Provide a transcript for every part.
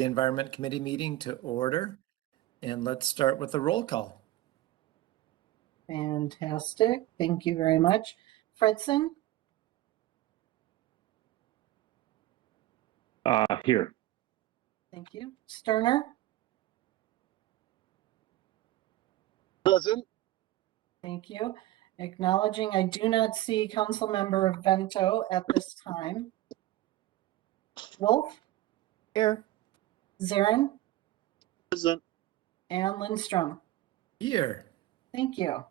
the Environment Committee meeting to order, and let's start with the roll call. Fantastic. Thank you very much. Fredson? Here. Thank you. Sterner? Present. Thank you. Acknowledging I do not see Councilmember Vento at this time. Wolf? Here. Zarin? Present. And Lindstrom. Here. Thank you.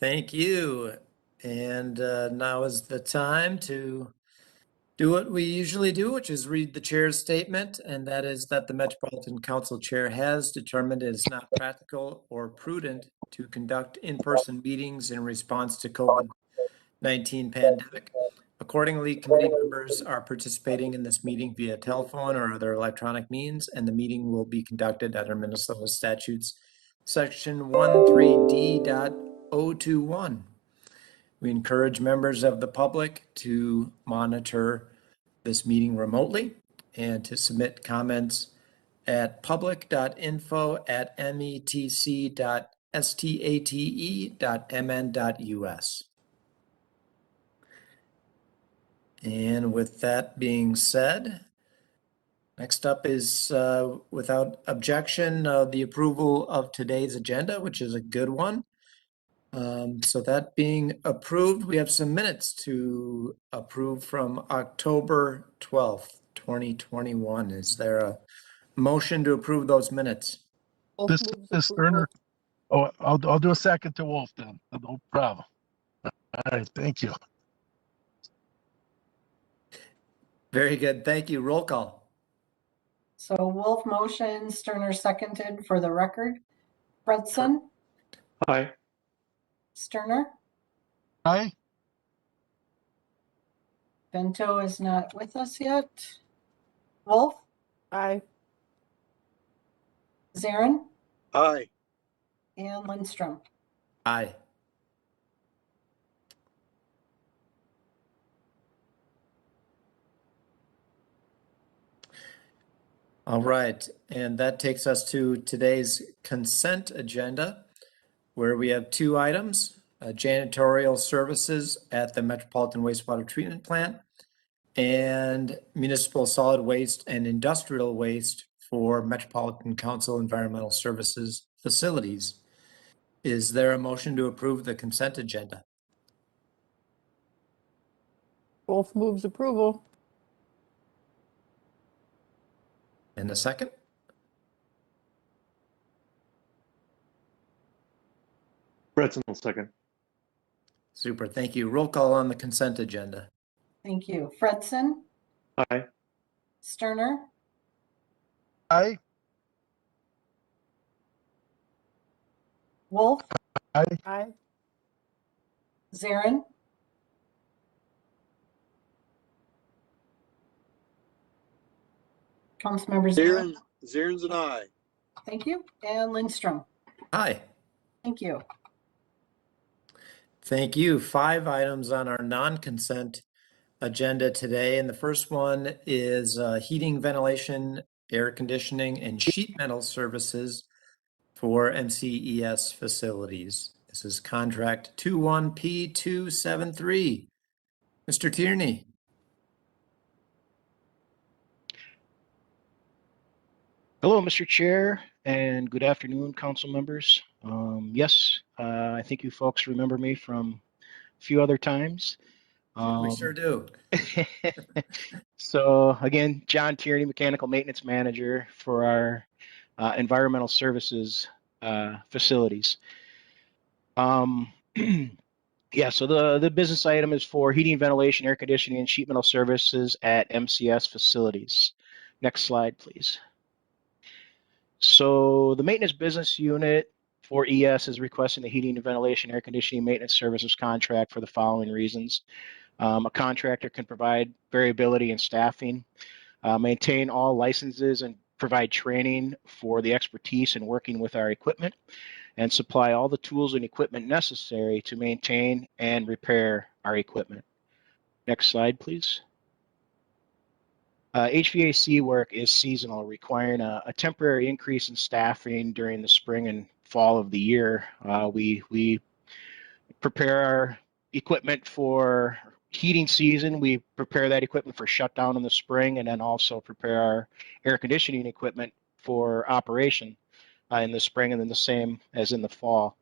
Thank you. And now is the time to do what we usually do, which is read the chair's statement, and that is that the Metropolitan Council Chair has determined it is not practical or prudent to conduct in-person meetings in response to COVID-19 pandemic. Accordingly, committee members are participating in this meeting via telephone or other electronic means, and the meeting will be conducted under Minnesota statutes, section 13D.021. We encourage members of the public to monitor this meeting remotely and to submit comments at public.info@metc.state.mn.us. And with that being said, next up is, without objection, the approval of today's agenda, which is a good one. So that being approved, we have some minutes to approve from October 12th, 2021. Is there a motion to approve those minutes? This is Turner. Oh, I'll do a second to Wolf then. No problem. All right, thank you. Very good. Thank you. Roll call. So Wolf motion, Sterner seconded for the record. Fredson? Aye. Sterner? Aye. Vento is not with us yet. Wolf? Aye. Zarin? Aye. And Lindstrom. Aye. All right, and that takes us to today's consent agenda, where we have two items, janitorial services at the Metropolitan Wastewater Treatment Plant and municipal solid waste and industrial waste for Metropolitan Council Environmental Services facilities. Is there a motion to approve the consent agenda? Wolf moves approval. And a second? Brett's on second. Super, thank you. Roll call on the consent agenda. Thank you. Fredson? Aye. Sterner? Aye. Wolf? Aye. Aye. Zarin? Councilmember Zarin? Zarin's an aye. Thank you. And Lindstrom. Aye. Thank you. Thank you. 5 items on our non-consent agenda today. And the first one is heating, ventilation, air conditioning, and sheet metal services for MCES facilities. This is contract 21P273. Mr. Tierney. Hello, Mr. Chair, and good afternoon, council members. Yes, I think you folks remember me from a few other times. We sure do. So again, John Tierney, Mechanical Maintenance Manager for our environmental services facilities. Yeah, so the business item is for heating, ventilation, air conditioning, and sheet metal services at MCS facilities. Next slide, please. So the maintenance business unit for ES is requesting the heating and ventilation, air conditioning, maintenance services contract for the following reasons. A contractor can provide variability in staffing, maintain all licenses and provide training for the expertise in working with our equipment, and supply all the tools and equipment necessary to maintain and repair our equipment. Next slide, please. HVAC work is seasonal, requiring a temporary increase in staffing during the spring and fall of the year. We prepare our equipment for heating season. We prepare that equipment for shutdown in the spring, and then also prepare our air conditioning equipment for operation in the spring, and then the same as in the fall.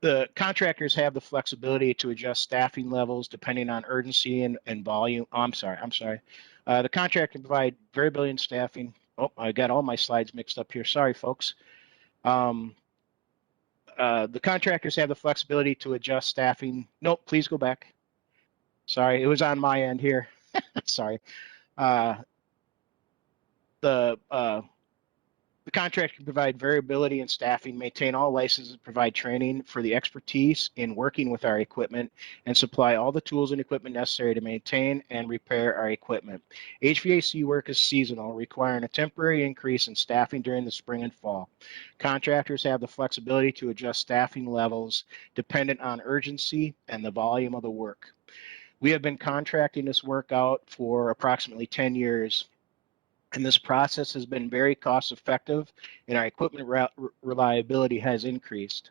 The contractors have the flexibility to adjust staffing levels depending on urgency and volume. Oh, I'm sorry. The contractor can provide variability in staffing. Oh, I got all my slides mixed up here. Sorry, folks. The contractors have the flexibility to adjust staffing. Nope, please go back. Sorry, it was on my end here. Sorry. The contractor can provide variability in staffing, maintain all licenses, provide training for the expertise in working with our equipment, and supply all the tools and equipment necessary to maintain and repair our equipment. HVAC work is seasonal, requiring a temporary increase in staffing during the spring and fall. Contractors have the flexibility to adjust staffing levels dependent on urgency and the volume of the work. We have been contracting this work out for approximately 10 years. And this process has been very cost effective, and our equipment reliability has increased.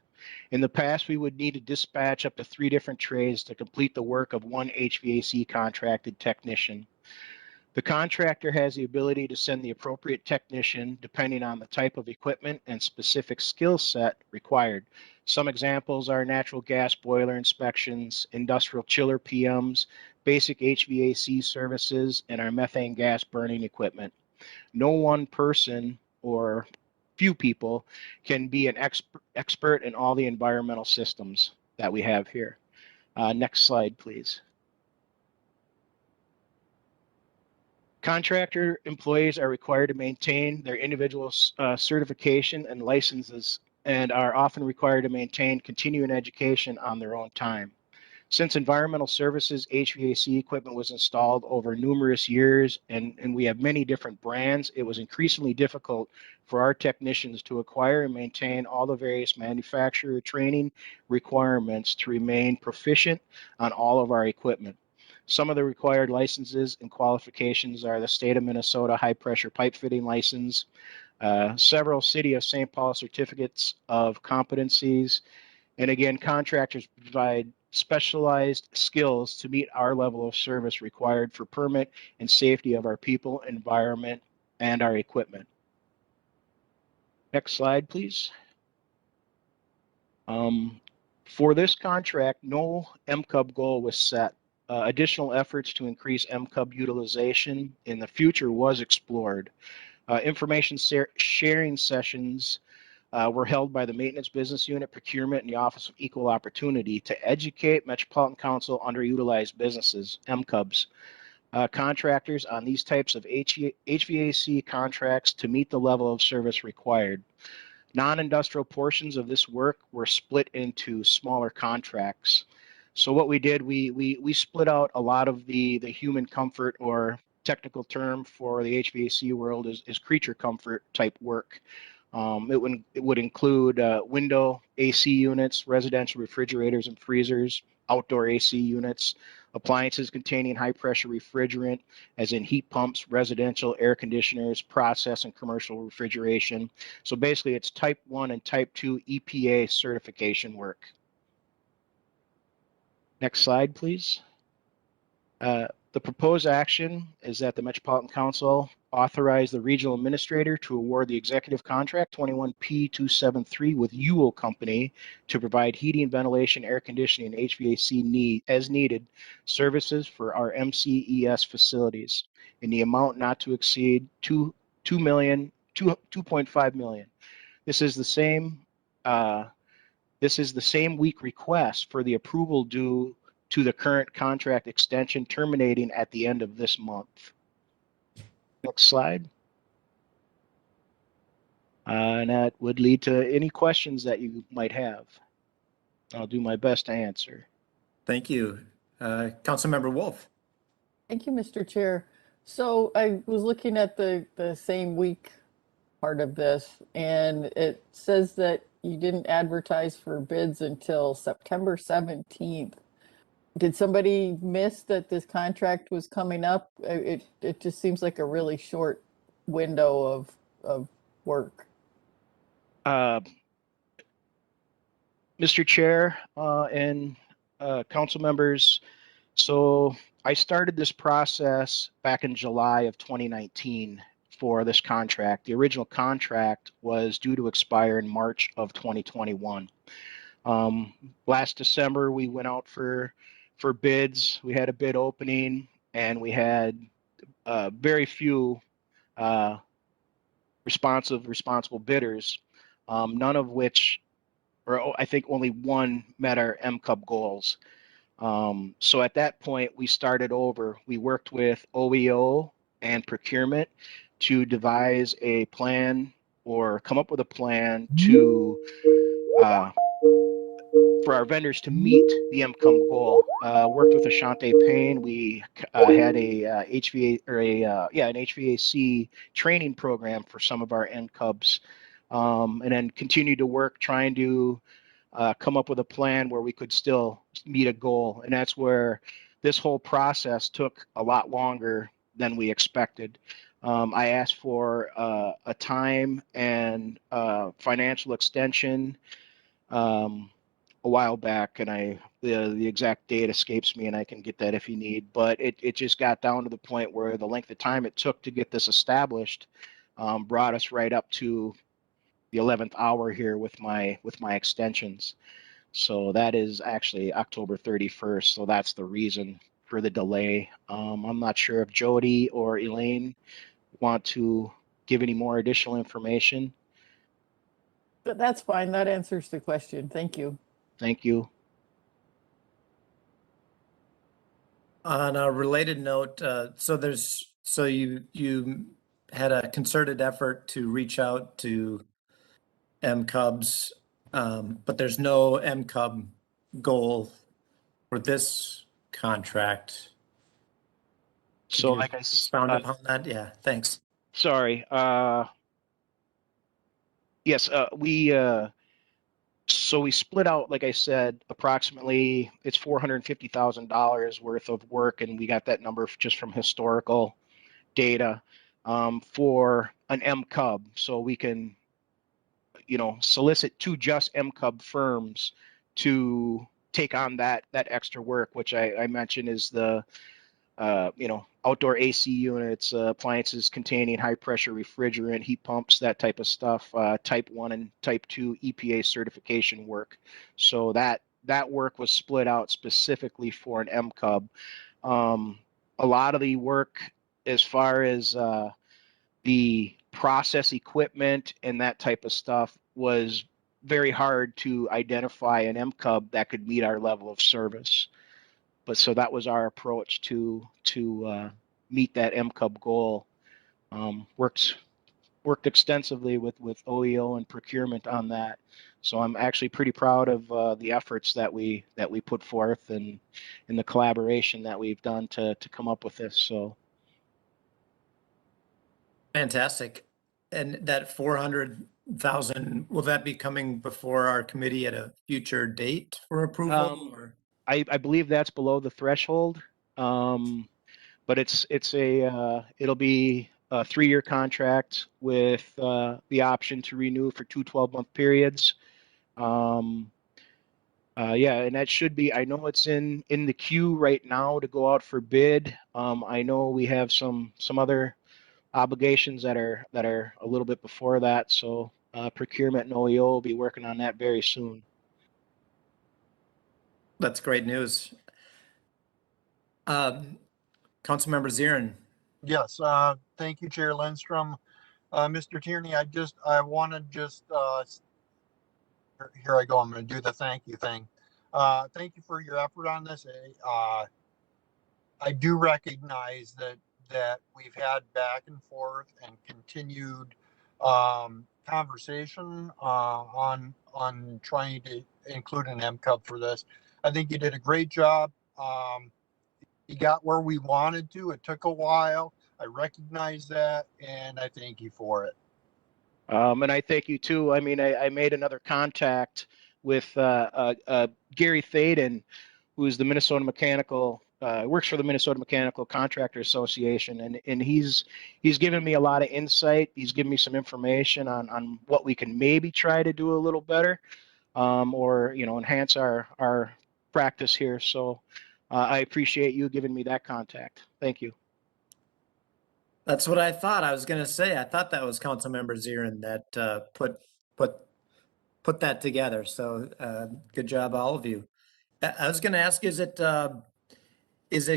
In the past, we would need to dispatch up to 3 different trades to complete the work of one HVAC contracted technician. The contractor has the ability to send the appropriate technician depending on the type of equipment and specific skill set required. Some examples are natural gas boiler inspections, industrial chiller PMs, basic HVAC services, and our methane gas burning equipment. No one person or few people can be an expert in all the environmental systems that we have here. Next slide, please. Contractor employees are required to maintain their individual certification and licenses, and are often required to maintain continuing education on their own time. Since environmental services HVAC equipment was installed over numerous years, and we have many different brands, it was increasingly difficult for our technicians to acquire and maintain all the various manufacturer training requirements to remain proficient on all of our equipment. Some of the required licenses and qualifications are the state of Minnesota high pressure pipe fitting license, several city of St. Paul certificates of competencies, and again, contractors provide specialized skills to meet our level of service required for permit and safety of our people, environment, and our equipment. Next slide, please. For this contract, no MCUB goal was set. Additional efforts to increase MCUB utilization in the future was explored. Information sharing sessions were held by the Maintenance Business Unit, Procurement, and the Office of Equal Opportunity to educate Metropolitan Council underutilized businesses, MCUBs, contractors on these types of HVAC contracts to meet the level of service required. Non-industrial portions of this work were split into smaller contracts. So what we did, we split out a lot of the human comfort, or technical term for the HVAC world is creature comfort type work. It would include window AC units, residential refrigerators and freezers, outdoor AC units, appliances containing high pressure refrigerant, as in heat pumps, residential air conditioners, process and commercial refrigeration. So basically it's type 1 and type 2 EPA certification work. Next slide, please. The proposed action is that the Metropolitan Council authorize the regional administrator to award the executive contract 21P273 with Ewell Company to provide heating, ventilation, air conditioning, and HVAC as needed services for our MCES facilities in the amount not to exceed $2.5 million. This is the same week request for the approval due to the current contract extension terminating at the end of this month. Next slide. And that would lead to any questions that you might have. I'll do my best to answer. Thank you. Councilmember Wolf. Thank you, Mr. Chair. So I was looking at the same week part of this, and it says that you didn't advertise for bids until September 17th. did somebody miss that this contract was coming up? It just seems like a really short window of work. Mr. Chair, and council members, so I started this process back in July of 2019 for this contract. The original contract was due to expire in March of 2021. Last December, we went out for bids. We had a bid opening, and we had very few responsible bidders, none of which, or I think only one met our MCUB goals. So at that point, we started over. We worked with OEO and procurement to devise a plan or come up with a plan to for our vendors to meet the MCUB goal. Worked with Ashante Payne. We had a HVA or an HVAC training program for some of our MCUBs, and then continued to work trying to come up with a plan where we could still meet a goal. And that's where this whole process took a lot longer than we expected. I asked for a time and financial extension a while back, and the exact date escapes me, and I can get that if you need. But it just got down to the point where the length of time it took to get this established brought us right up to the 11th hour here with my extensions. So that is actually October 31st. So that's the reason for the delay. I'm not sure if Jody or Elaine want to give any more additional information. But that's fine. That answers the question. Thank you. Thank you. On a related note, so you had a concerted effort to reach out to MCUBs, but there's no MCUB goal for this contract. Could So you like I expound upon that? Yeah, thanks. sorry. Yes, so we split out, like I said, approximately it's $450,000 worth of work, and we got that number just from historical data for an MCUB. So we can, solicit two just MCUB firms to take on that extra work, which I mentioned is the outdoor AC units, appliances containing high pressure refrigerant, heat pumps, that type of stuff, type 1 and type 2 EPA certification work. So that work was split out specifically for an MCUB. A lot of the work as far as the process equipment and that type of stuff was very hard to identify an MCUB that could meet our level of service. But so that was our approach to meet that MCUB goal. Worked extensively with OEO and procurement on that. So I'm actually pretty proud of the efforts that we put forth and the collaboration that we've done to come up with this. So Fantastic. And that 400,000, will that be coming before our committee at a future date for approval? Or? I believe that's below the threshold, but it'll be a 3-year contract with the option to renew for 2 12-month periods. Yeah, and that should be. I know it's in the queue right now to go out for bid. I know we have some other obligations that are a little bit before that. So procurement and OEO will be working on that very soon. That's great news. Councilmember Zirin. Yes, thank you, Chair Lindstrom. Mr. Tierney, I want to here I go. I'm going to do the thank you thing. Thank you for your effort on this. I do recognize that we've had back and forth and continued conversation on trying to include an MCUB for this. I think you did a great job. You got where we wanted to. It took a while. I recognize that, and I thank you for it. And I thank you too. I mean, I made another contact with Gary Thaden, who is the Minnesota Mechanical, works for the Minnesota Mechanical Contractor Association, and he's given me a lot of insight. He's given me some information on what we can maybe try to do a little better, or enhance our practice here. So I appreciate you giving me that contact. Thank you. That's what I thought. I was going to say, I thought that was Councilmember Zirin that put that together. So good job, all of you. I was going to ask, is it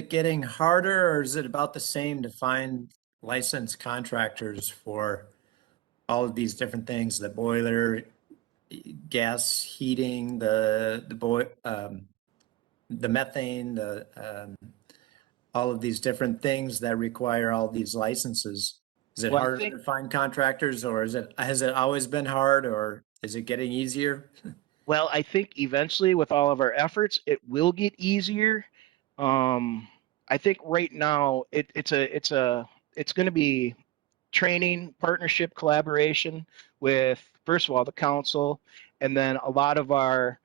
getting harder or is it about the same to find licensed contractors for all of these different things, the boiler, gas heating, the methane, all of these different things that require all these licenses? Is it Well, I harder think- to find contractors, or has it always been hard, or is it getting easier? Well, I think eventually, with all of our efforts, it will get easier. I think right now it's going to be training, partnership, collaboration with, first of all, the council, and then a lot of our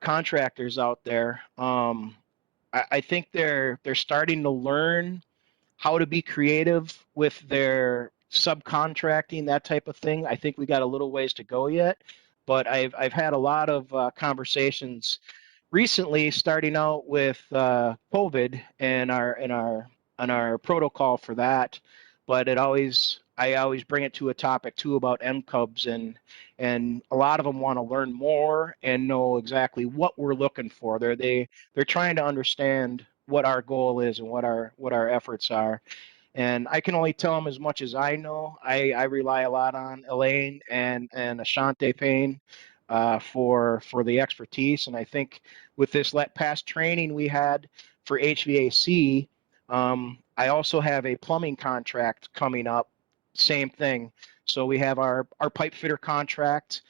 contractors out there. I think they're starting to learn how to be creative with their subcontracting, that type of thing. I think we got a little ways to go yet, but I've had a lot of conversations recently, starting out with COVID and our protocol for that. But I always bring it to a topic too about MCUBs, and a lot of them want to learn more and know exactly what we're looking for. They're trying to understand what our goal is and what our efforts are. And I can only tell them as much as I know. I rely a lot on Elaine and Ashante Payne for the expertise. And I think with this past training we had for HVAC, I also have a plumbing contract coming up. Same thing. So we have our pipe fitter contract.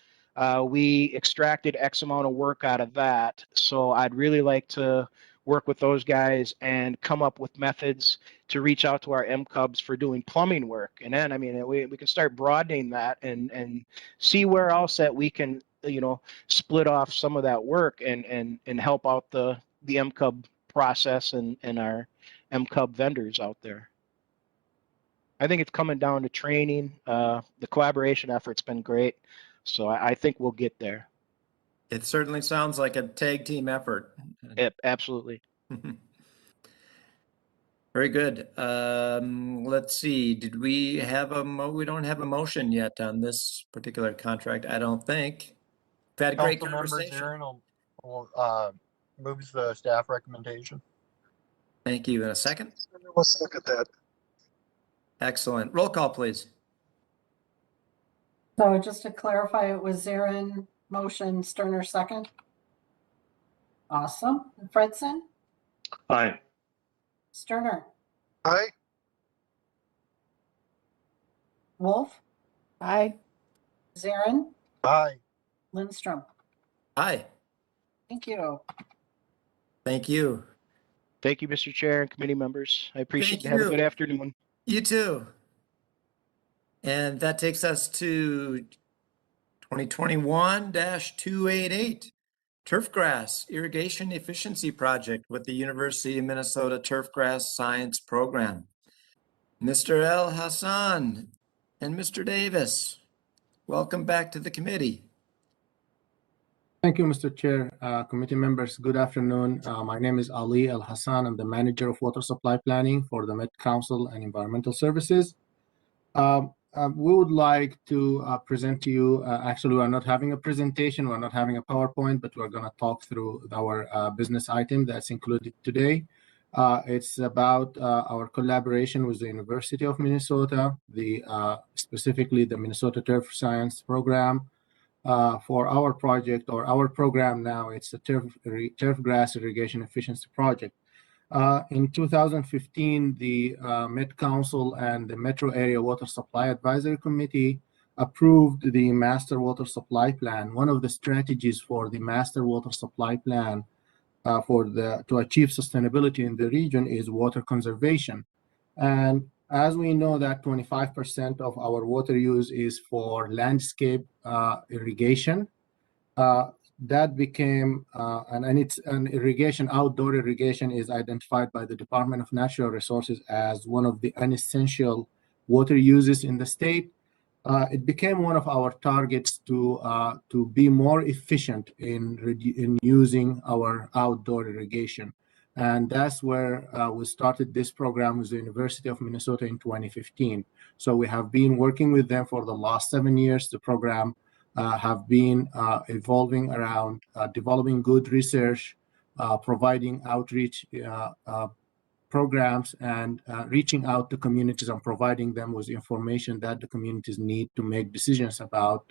We extracted X amount of work out of that. So I'd really like to work with those guys and come up with methods to reach out to our MCUBs for doing plumbing work. And then, I mean, we can start broadening that and see where else that we can, split off some of that work and help out the MCUB process and our MCUB vendors out there. I think it's coming down to training. The collaboration effort's been great. So I think we'll get there. It certainly sounds like a tag team effort. Yep, absolutely. Very good. Let's see. Did we have we don't have a motion yet on this particular contract, I don't think. We've had a great Councilmember conversation. Zirin will moves the staff recommendation. Thank you. In a second. I'll second that. Excellent. Roll call, please. So just to clarify, it was Zarin motion, Sterner second. Awesome. Fredson, Aye. Sterner, Aye. Wolf, Aye. Zarin, Aye. Lindstrom. Aye. Thank you. Thank you. Thank you, Mr. Chair and committee members. I appreciate Thank you. Have a you. good afternoon. You too. And that takes us to 2021-288, Turfgrass Irrigation Efficiency Project with the University of Minnesota Turfgrass Science Program. Mr. Elhassan and Mr. Davis, welcome back to the committee. Thank you, Mr. Chair. Committee members, good afternoon. My name is Ali Elhassan. I'm the Manager of Water Supply Planning for the Met Council and Environmental Services. We would like to present to you, actually, we're not having a presentation, we're not having a PowerPoint, but we're going to talk through our business item that's included today. It's about our collaboration with the University of Minnesota, specifically the Minnesota Turf Science Program, for our project, or our program now. It's the Turfgrass Irrigation Efficiency Project. In 2015, the Met Council and the Metro Area Water Supply Advisory Committee approved the Master Water Supply Plan. One of the strategies for the Master Water Supply Plan to achieve sustainability in the region is water conservation. And as we know that 25% of our water use is for landscape irrigation, that became, and it's an irrigation, outdoor irrigation is identified by the Department of Natural Resources as one of the unessential water uses in the state. It became one of our targets to be more efficient in using our outdoor irrigation. And that's where we started this program with the University of Minnesota in 2015. So we have been working with them for the last 7 years. The program have been evolving around developing good research, providing outreach programs, and reaching out to communities and providing them with information that the communities need to make decisions about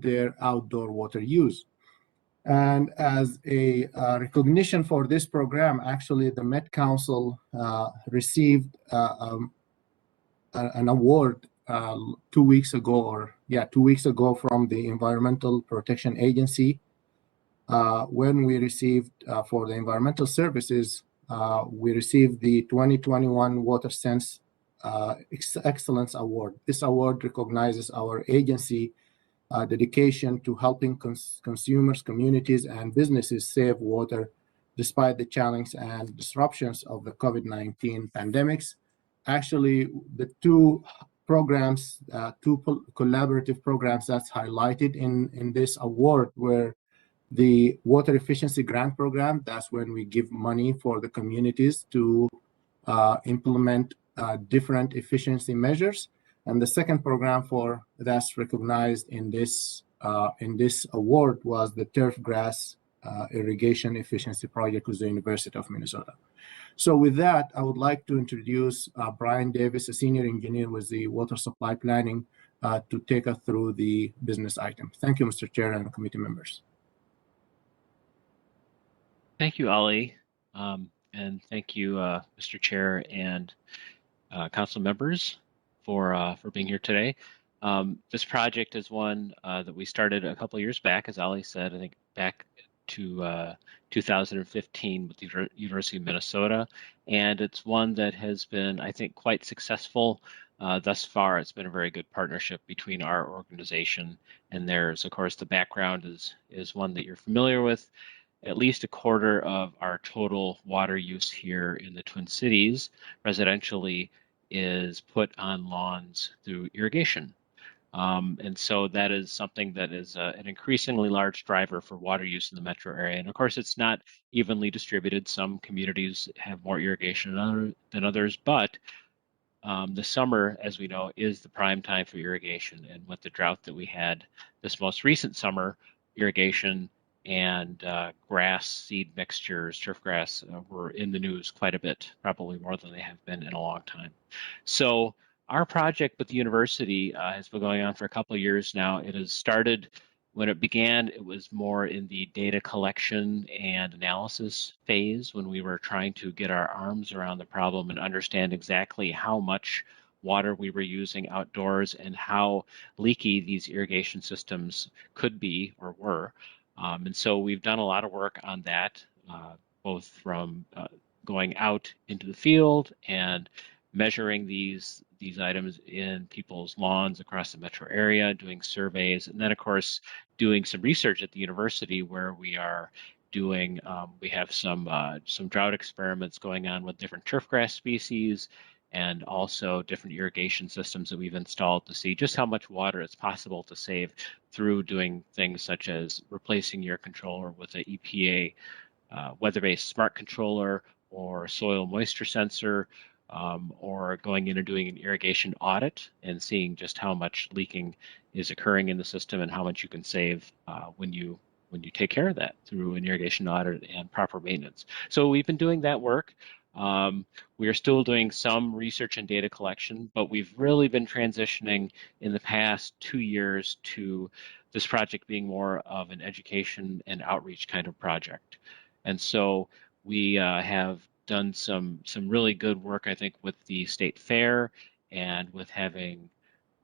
their outdoor water use. And as a recognition for this program, actually the Met Council received an award 2 weeks ago, 2 weeks ago, from the Environmental Protection Agency. When we received for the environmental services, we received the 2021 Water Sense Excellence Award. This award recognizes our agency dedication to helping consumers, communities, and businesses save water despite the challenges and disruptions of the COVID-19 pandemics. Actually, the two programs, collaborative programs that's highlighted in this award were the Water Efficiency Grant Program. That's when we give money for the communities to implement different efficiency measures. And the second program that's recognized in this award was the Turfgrass Irrigation Efficiency Project with the University of Minnesota. So with that, I would like to introduce Brian Davis, a senior engineer with the Water Supply Planning, to take us through the business item. Thank you, Mr. Chair and committee members. Thank you, Ali, and thank you, Mr. Chair and council members for being here today. This project is one that we started a couple of years back, as Ali said, I think back to 2015 with the University of Minnesota, and it's one that has been, I think, quite successful thus far. It's been a very good partnership between our organization and theirs. Of course, the background is one that you're familiar with. At least a quarter of our total water use here in the Twin Cities residentially is put on lawns through irrigation. And so that is something that is an increasingly large driver for water use in the metro area. And of course, it's not evenly distributed. Some communities have more irrigation than others, but the summer, as we know, is the prime time for irrigation. And with the drought that we had this most recent summer, irrigation and grass seed mixtures, turfgrass, were in the news quite a bit, probably more than they have been in a long time. So our project with the university has been going on for a couple of years now. It has started, when it began, it was more in the data collection and analysis phase, when we were trying to get our arms around the problem and understand exactly how much water we were using outdoors and how leaky these irrigation systems could be or were. And so we've done a lot of work on that, both from going out into the field and measuring these items in people's lawns across the metro area, doing surveys, and then of course doing some research at the university where we are doing, we have some drought experiments going on with different turfgrass species and also different irrigation systems that we've installed to see just how much water it's possible to save through doing things such as replacing your controller with an EPA weather-based smart controller or soil moisture sensor, or going in and doing an irrigation audit and seeing just how much leaking is occurring in the system and how much you can save when you take care of that through an irrigation audit and proper maintenance. So we've been doing that work. We are still doing some research and data collection, but we've really been transitioning in the past 2 years to this project being more of an education and outreach kind of project. And so we have done some really good work, I think, with the state fair and with having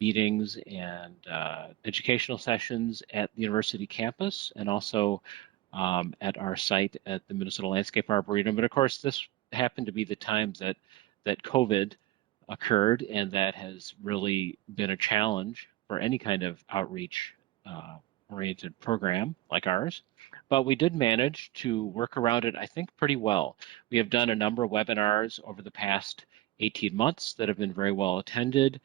meetings and educational sessions at the university campus and also at our site at the Minnesota Landscape Arboretum. But of course, this happened to be the time that COVID occurred, and that has really been a challenge for any kind of outreach oriented program like ours, but we did manage to work around it, I think, pretty well. We have done a number of webinars over the past 18 months that have been very well attended.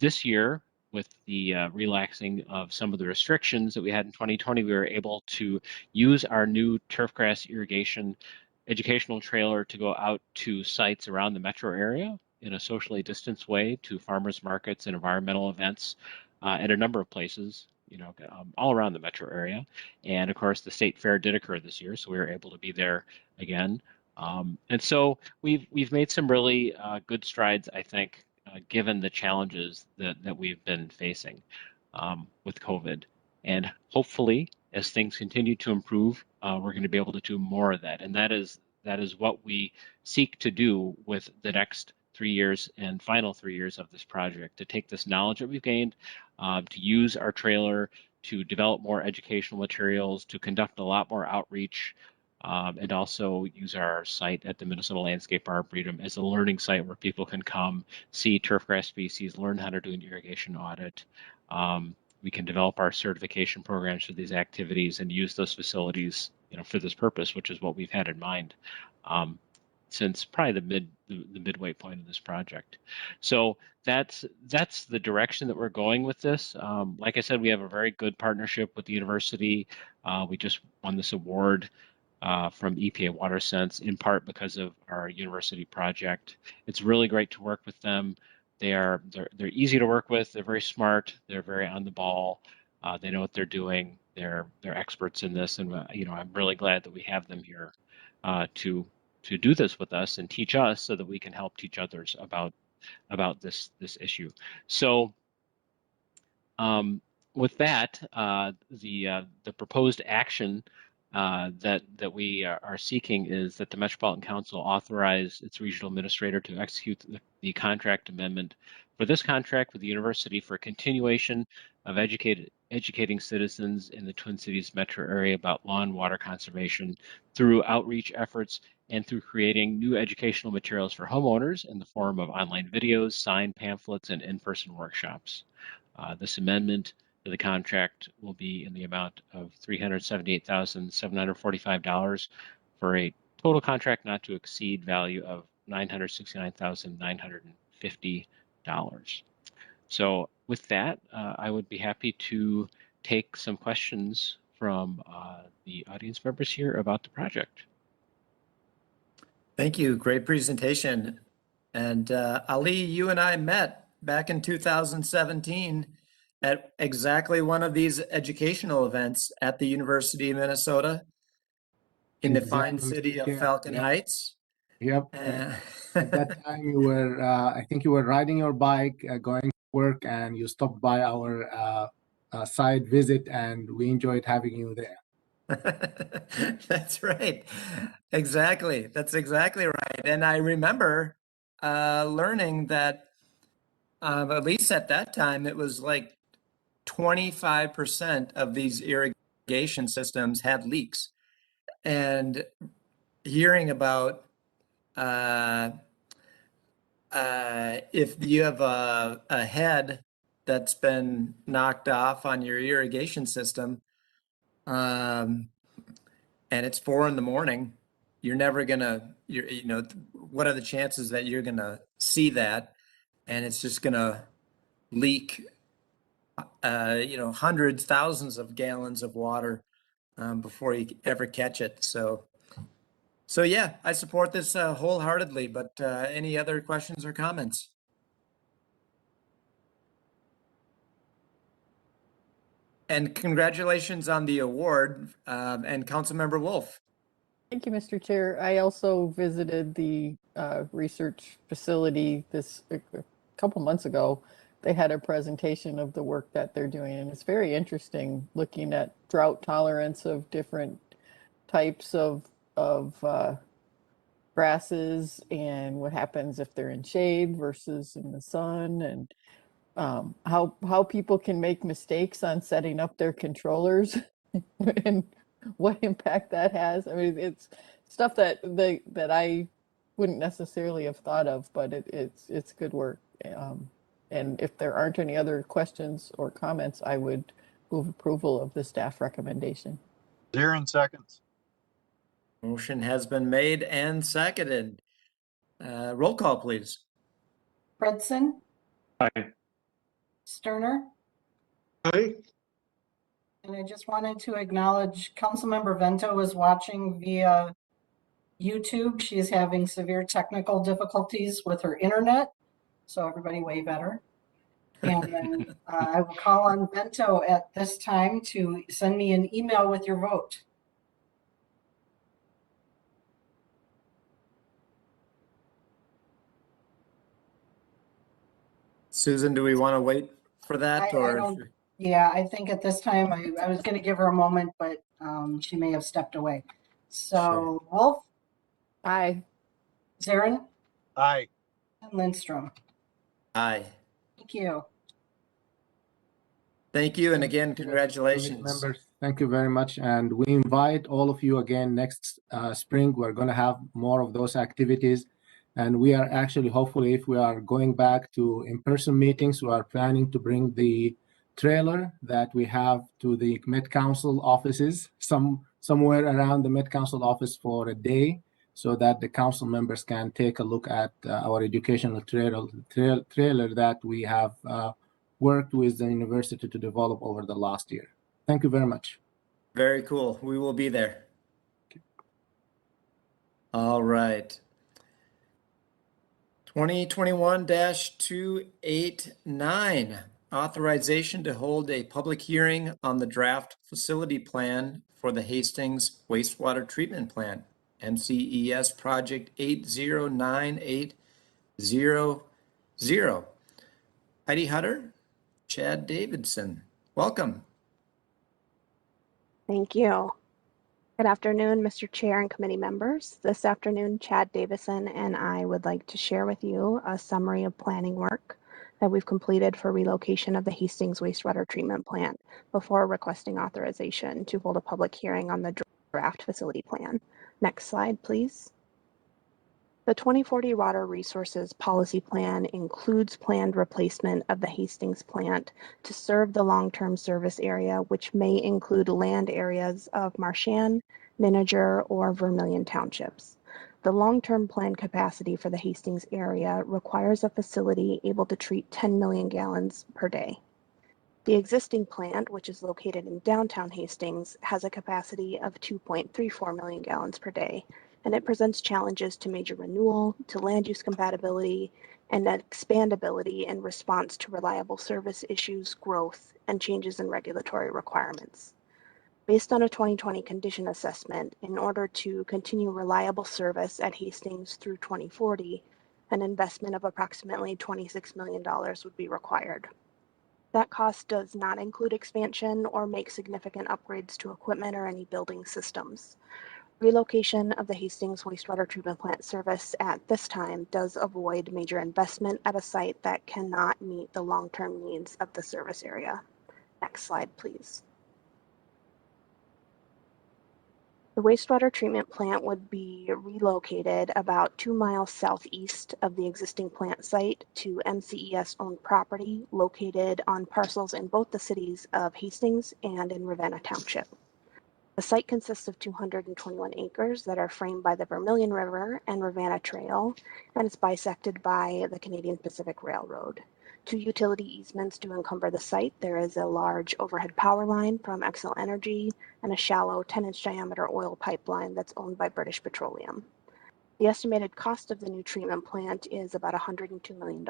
This year, with the relaxing of some of the restrictions that we had in 2020, we were able to use our new Turfgrass irrigation educational trailer to go out to sites around the metro area in a socially distanced way, to farmers markets and environmental events at a number of places, all around the metro area. And of course, the state fair did occur this year, so we were able to be there again. And so we've made some really good strides, I think, given the challenges that we've been facing with COVID. And hopefully, as things continue to improve, we're going to be able to do more of that. And that is what we seek to do with the next 3 years and final 3 years of this project, to take this knowledge that we've gained, to use our trailer to develop more educational materials, to conduct a lot more outreach, and also use our site at the Minnesota Landscape Arboretum as a learning site where people can come, see turfgrass species, learn how to do an irrigation audit. We can develop our certification programs for these activities and use those facilities, for this purpose, which is what we've had in mind since probably the midway point of this project. So that's the direction that we're going with this. Like I said, we have a very good partnership with the university. We just won this award from EPA WaterSense, in part because of our university project. It's really great to work with them. They're easy to work with. They're very smart. They're very on the ball. They know what they're doing. They're experts in this, and I'm really glad that we have them here to do this with us and teach us, so that we can help teach others about this issue. So with that, the proposed action that we are seeking is that the Metropolitan Council authorize its regional administrator to execute the contract amendment for this contract with the university for continuation of educating citizens in the Twin Cities metro area about law and water conservation through outreach efforts and through creating new educational materials for homeowners in the form of online videos, signed pamphlets, and in-person workshops. This amendment to the contract will be in the amount of $378,745 for a total contract not to exceed value of $969,950. So with that, I would be happy to take some questions from the audience members here about the project. Thank you. Great presentation. And Ali, you and I met back in 2017 at exactly one of these educational events at the University of Minnesota in the fine city of Falcon Heights. Yep. At that time, you were, I think you were riding your bike, going to work, and you stopped by our site visit, and we enjoyed having you there. That's right. Exactly. That's exactly right. And I remember learning that at least at that time, it was like 25% of these irrigation systems had leaks. And hearing about if you have a head that's been knocked off on your irrigation system, and it's 4 a.m, you're never gonna, what are the chances that you're gonna see that, and it's just gonna leak, hundreds, thousands of gallons of water before you ever catch it. So yeah, I support this wholeheartedly, but any other questions or comments? And congratulations on the award, and Councilmember Wolf. Thank you, Mr. Chair. I also visited the research facility a couple months ago. They had a presentation of the work that they're doing, and it's very interesting looking at drought tolerance of different types of grasses and what happens if they're in shade versus in the sun, and how people can make mistakes on setting up their controllers and what impact that has. I mean, it's stuff that I wouldn't necessarily have thought of, but it's good work. And if there aren't any other questions or comments, I would Move approval of the staff recommendation. Darren seconds. Motion has been made and seconded. Roll call, please. Fredson, Aye. Sterner, Aye. and I just wanted to acknowledge Councilmember Vento is watching via YouTube. She is having severe technical difficulties with her internet, so everybody wave at her. And then I will call on Vento at this time to send me an email with your vote. Susan, do we want to wait for that I or? don't- Yeah, I think at this time, I was going to give her a moment, but she may have stepped away. So Wolf, Aye. Zarin, Aye. and Lindstrom. Aye. Thank you. Thank you. And again, Committee congratulations. members, thank you very much. And we invite all of you again next spring. We're going to have more of those activities. And we are actually, hopefully, if we are going back to in-person meetings, we are planning to bring the trailer that we have to the Met Council offices, somewhere around the Met Council office for a day, so that the council members can take a look at our educational trailer that we have worked with the university to develop over the last year. Thank you very much. Very cool. We will be there. All right. 2021-289, authorization to hold a public hearing on the draft facility plan for the Hastings Wastewater Treatment Plant, MCES Project 809800. Heidi Hutter, Chad Davidson, welcome. Thank you. Good afternoon, Mr. Chair and committee members. This afternoon, Chad Davison and I would like to share with you a summary of planning work that we've completed for relocation of the Hastings Wastewater Treatment Plant before requesting authorization to hold a public hearing on the draft facility plan. Next slide, please. The 2040 Water Resources Policy Plan includes planned replacement of the Hastings plant to serve the long-term service area, which may include land areas of Marchand, Nininger, or Vermilion townships. The long-term planned capacity for the Hastings area requires a facility able to treat 10 million gallons per day. The existing plant, which is located in downtown Hastings, has a capacity of 2.34 million gallons per day, and it presents challenges to major renewal, to land use compatibility, and expandability in response to reliable service issues, growth, and changes in regulatory requirements. Based on a 2020 condition assessment, in order to continue reliable service at Hastings through 2040, an investment of approximately $26 million would be required. That cost does not include expansion or make significant upgrades to equipment or any building systems. Relocation of the Hastings Wastewater Treatment Plant service at this time does avoid major investment at a site that cannot meet the long-term needs of the service area. Next slide, please. The wastewater treatment plant would be relocated about 2 miles southeast of the existing plant site to MCES owned property located on parcels in both the cities of Hastings and in Ravenna Township. The site consists of 221 acres that are framed by the Vermilion River and Ravenna Trail, and it's bisected by the Canadian Pacific Railroad. 2 utility easements do encumber the site. There is a large overhead power line from Xcel Energy and a shallow 10-inch diameter oil pipeline that's owned by British Petroleum. The estimated cost of the new treatment plant is about $102 million.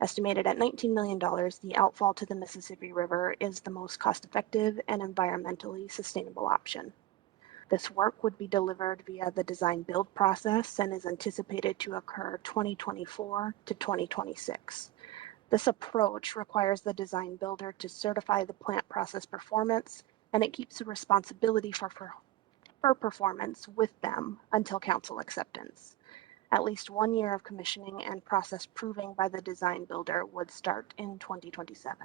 Estimated at $19 million, the outfall to the Mississippi River is the most cost-effective and environmentally sustainable option. This work would be delivered via the design-build process and is anticipated to occur 2024 to 2026. This approach requires the design builder to certify the plant process performance, and it keeps the responsibility for performance with them until council acceptance. At least 1 year of commissioning and process proving by the design builder would start in 2027.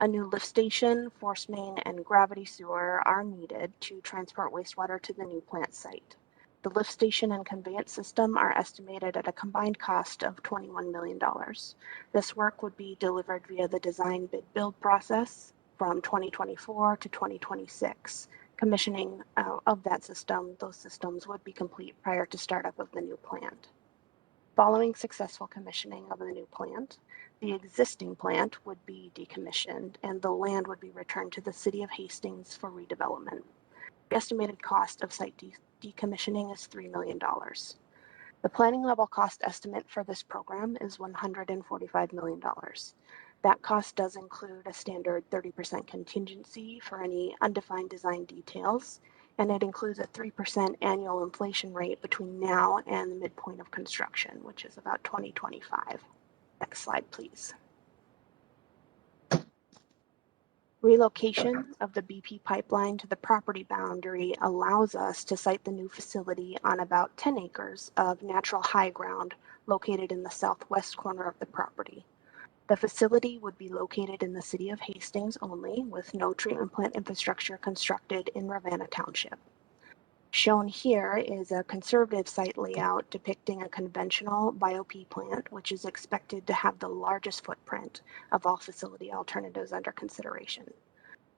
A new lift station, force main, and gravity sewer are needed to transport wastewater to the new plant site. The lift station and conveyance system are estimated at a combined cost of $21 million. This work would be delivered via the design bid build process. from 2024 to 2026. Commissioning of that system, those systems would be complete prior to startup of the new plant. Following successful commissioning of the new plant, the existing plant would be decommissioned and the land would be returned to the city of Hastings for redevelopment. The estimated cost of site decommissioning is $3 million. The planning level cost estimate for this program is $145 million. That cost does include a standard 30% contingency for any undefined design details, and it includes a 3% annual inflation rate between now and the midpoint of construction, which is about 2025. Next slide, please. Relocation of the BP pipeline to the property boundary allows us to site the new facility on about 10 acres of natural high ground located in the southwest corner of the property. The facility would be located in the city of Hastings only, with no treatment plant infrastructure constructed in Ravenna Township. Shown here is a conservative site layout depicting a conventional BioP plant, which is expected to have the largest footprint of all facility alternatives under consideration.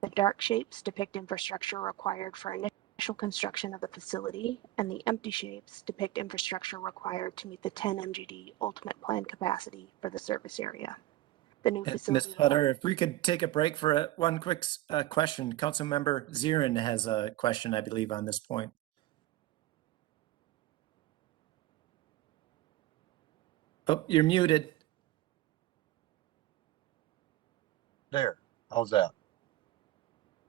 The dark shapes depict infrastructure required for initial construction of the facility, and the empty shapes depict infrastructure required to meet the 10 MGD ultimate planned capacity for the service area. The new facility. Ms. Hutter, if we could take a break for one quick question. Councilmember Zirin has a question, I believe, on this point. Oh, you're muted. There, how's that?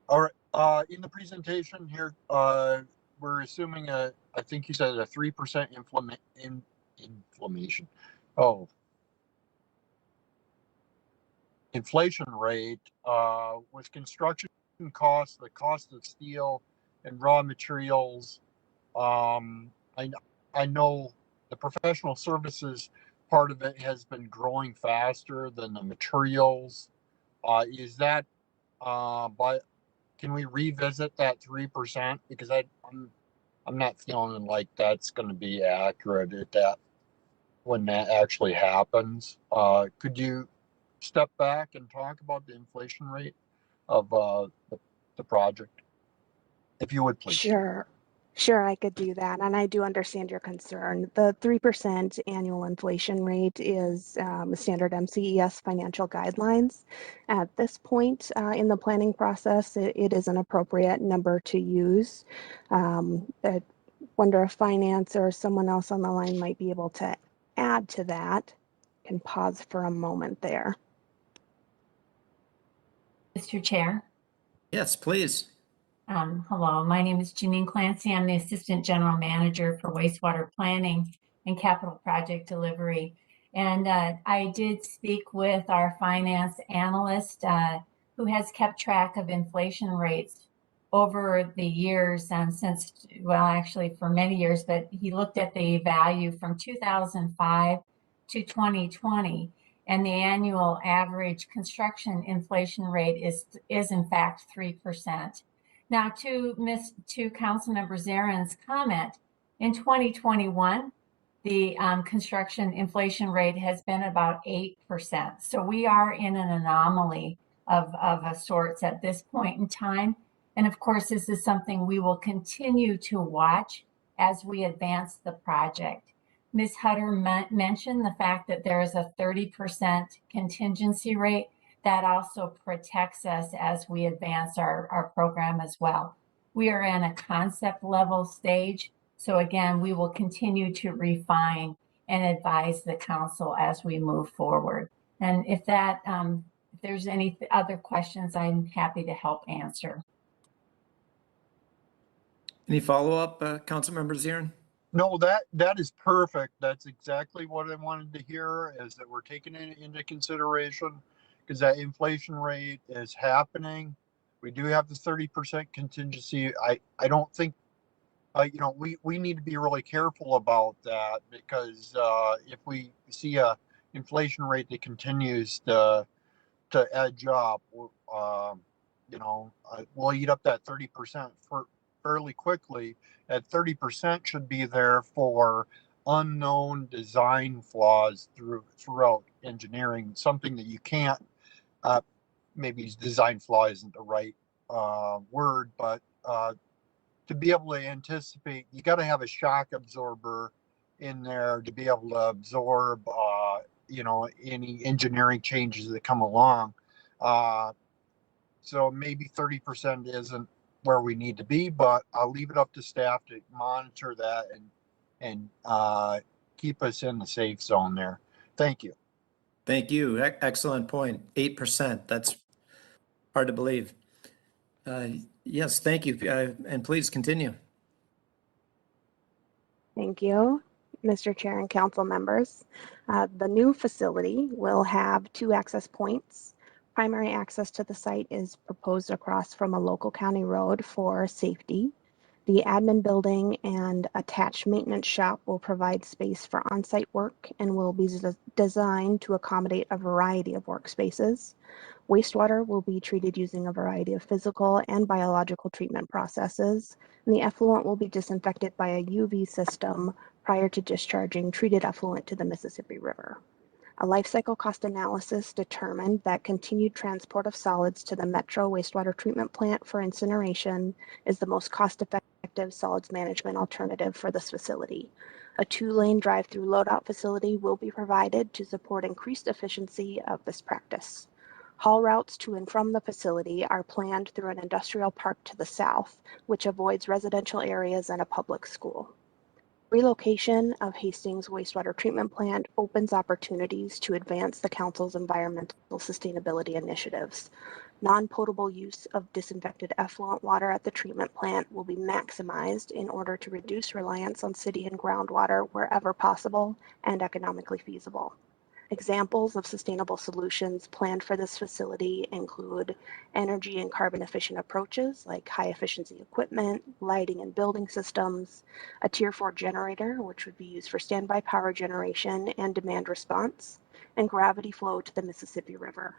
All right, in the presentation here, we're assuming I think you said a 3% inflammation. Oh, inflation rate, with construction costs, the cost of steel and raw materials. I know the professional services part of it has been growing faster than the materials. Is that, but can we revisit that 3%? Because I'm not feeling like that's going to be accurate at that when that actually happens. Could you step back and talk about the inflation rate of the project, if you would, please? Sure, I could do that, and I do understand your concern. The 3% annual inflation rate is standard MCES financial guidelines. At this point in the planning process, it is an appropriate number to use. I wonder if finance or someone else on the line might be able to add to that. Can pause for a moment there. Mr. Chair. Yes, please. Hello, my name is Janine Clancy. I'm the Assistant General Manager for Wastewater Planning and Capital Project Delivery. And I did speak with our finance analyst who has kept track of inflation rates over the years since, well, actually for many years, but he looked at the value from 2005 to 2020. And the annual average construction inflation rate is in fact 3%. Now, to Councilmember Zirin's comment, in 2021, the construction inflation rate has been about 8%. So we are in an anomaly of a sorts at this point in time. And of course, this is something we will continue to watch as we advance the project. Ms. Hutter mentioned the fact that there is a 30% contingency rate. That also protects us as we advance our program as well. We are in a concept level stage. So again, we will continue to refine and advise the council as we move forward. And if there's any other questions, I'm happy to help answer. Any follow-up, Councilmember Zirin? No, that is perfect. That's exactly what I wanted to hear, is that we're taking it into consideration, because that inflation rate is happening. We do have the 30% contingency. I don't think, we need to be really careful about that, because if we see a inflation rate that continues to edge up, we'll eat up that 30% fairly quickly. At 30% should be there for unknown design flaws throughout engineering, something that you can't maybe design flaw isn't the right word, but to be able to anticipate, you got to have a shock absorber in there to be able to absorb, any engineering changes that come along. So maybe 30% isn't where we need to be, but I'll leave it up to staff to monitor that and keep us in the safe zone there. Thank you. Thank you. Excellent point. 8%. That's hard to believe. Yes, thank you. And please continue. Thank you, Mr. Chair and council members. The new facility will have 2 access points. Primary access to the site is proposed across from a local county road for safety. The admin building and attached maintenance shop will provide space for on-site work and will be designed to accommodate a variety of workspaces. Wastewater will be treated using a variety of physical and biological treatment processes, and the effluent will be disinfected by a UV system prior to discharging treated effluent to the Mississippi River. A life cycle cost analysis determined that continued transport of solids to the Metro Wastewater Treatment Plant for incineration is the most cost-effective solids management alternative for this facility. A 2-lane drive-through loadout facility will be provided to support increased efficiency of this practice. Haul routes to and from the facility are planned through an industrial park to the south, which avoids residential areas and a public school. Relocation of Hastings Wastewater Treatment Plant opens opportunities to advance the Council's environmental sustainability initiatives. Non-potable use of disinfected effluent water at the treatment plant will be maximized in order to reduce reliance on city and groundwater wherever possible and economically feasible. Examples of sustainable solutions planned for this facility include energy and carbon efficient approaches like high efficiency equipment, lighting and building systems, a Tier 4 generator, which would be used for standby power generation and demand response, and gravity flow to the Mississippi River.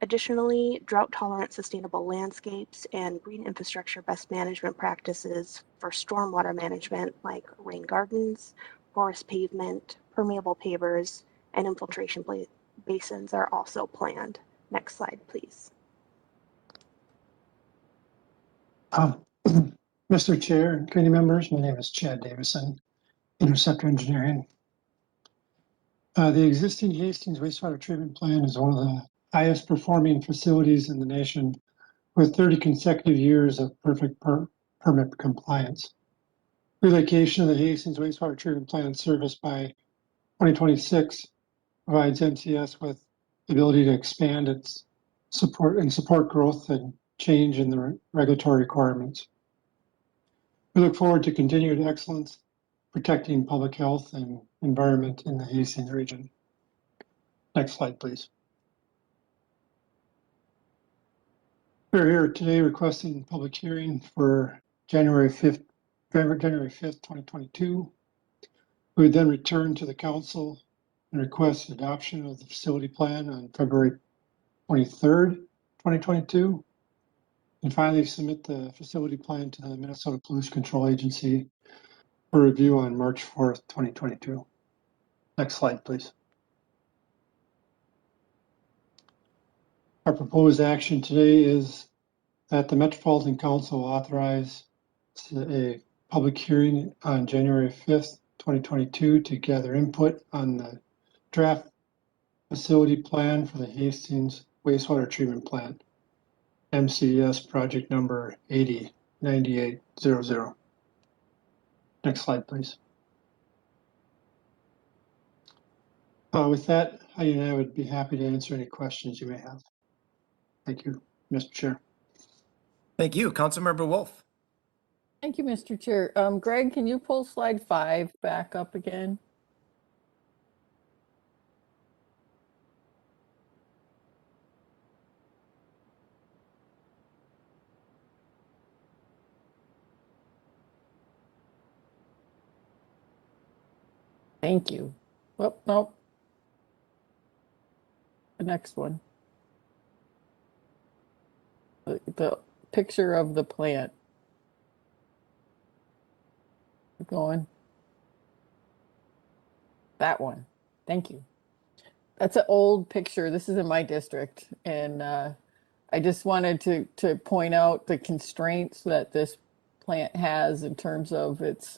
Additionally, drought-tolerant sustainable landscapes and green infrastructure best management practices for stormwater management like rain gardens, forest pavement, permeable pavers, and infiltration basins are also planned. Next slide, please. Mr. Chair and committee members, my name is Chad Davison, Interceptor Engineering. The existing Hastings Wastewater Treatment Plant is one of the highest performing facilities in the nation with 30 consecutive years of perfect permit compliance. Relocation of the Hastings Wastewater Treatment Plant service by 2026 provides MCES with the ability to expand its support growth and change in the regulatory requirements. We look forward to continued excellence, protecting public health and environment in the Hastings region. Next slide, please. We're here today requesting public hearing for January 5th, 2022. We would then return to the council and request adoption of the facility plan on February 23rd, 2022. And finally submit the facility plan to the Minnesota Pollution Control Agency for review on March 4th, 2022. Next slide, please. Our proposed action today is that the Metropolitan Council authorize a public hearing on January 5th, 2022 to gather input on the draft facility plan for the Hastings Wastewater Treatment Plant, MCES project number 809800. Next slide, please. With that, Heidi and I would be happy to answer any questions you may have. Thank you, Mr. Chair. Thank you. Councilmember Wolf. Thank you, Mr. Chair. Greg, can you pull slide 5 back up again? Thank you. Oh, no. The next one. The picture of the plant. Keep going. That one. Thank you. That's an old picture. This is in my district. And I just wanted to point out the constraints that this plant has in terms of its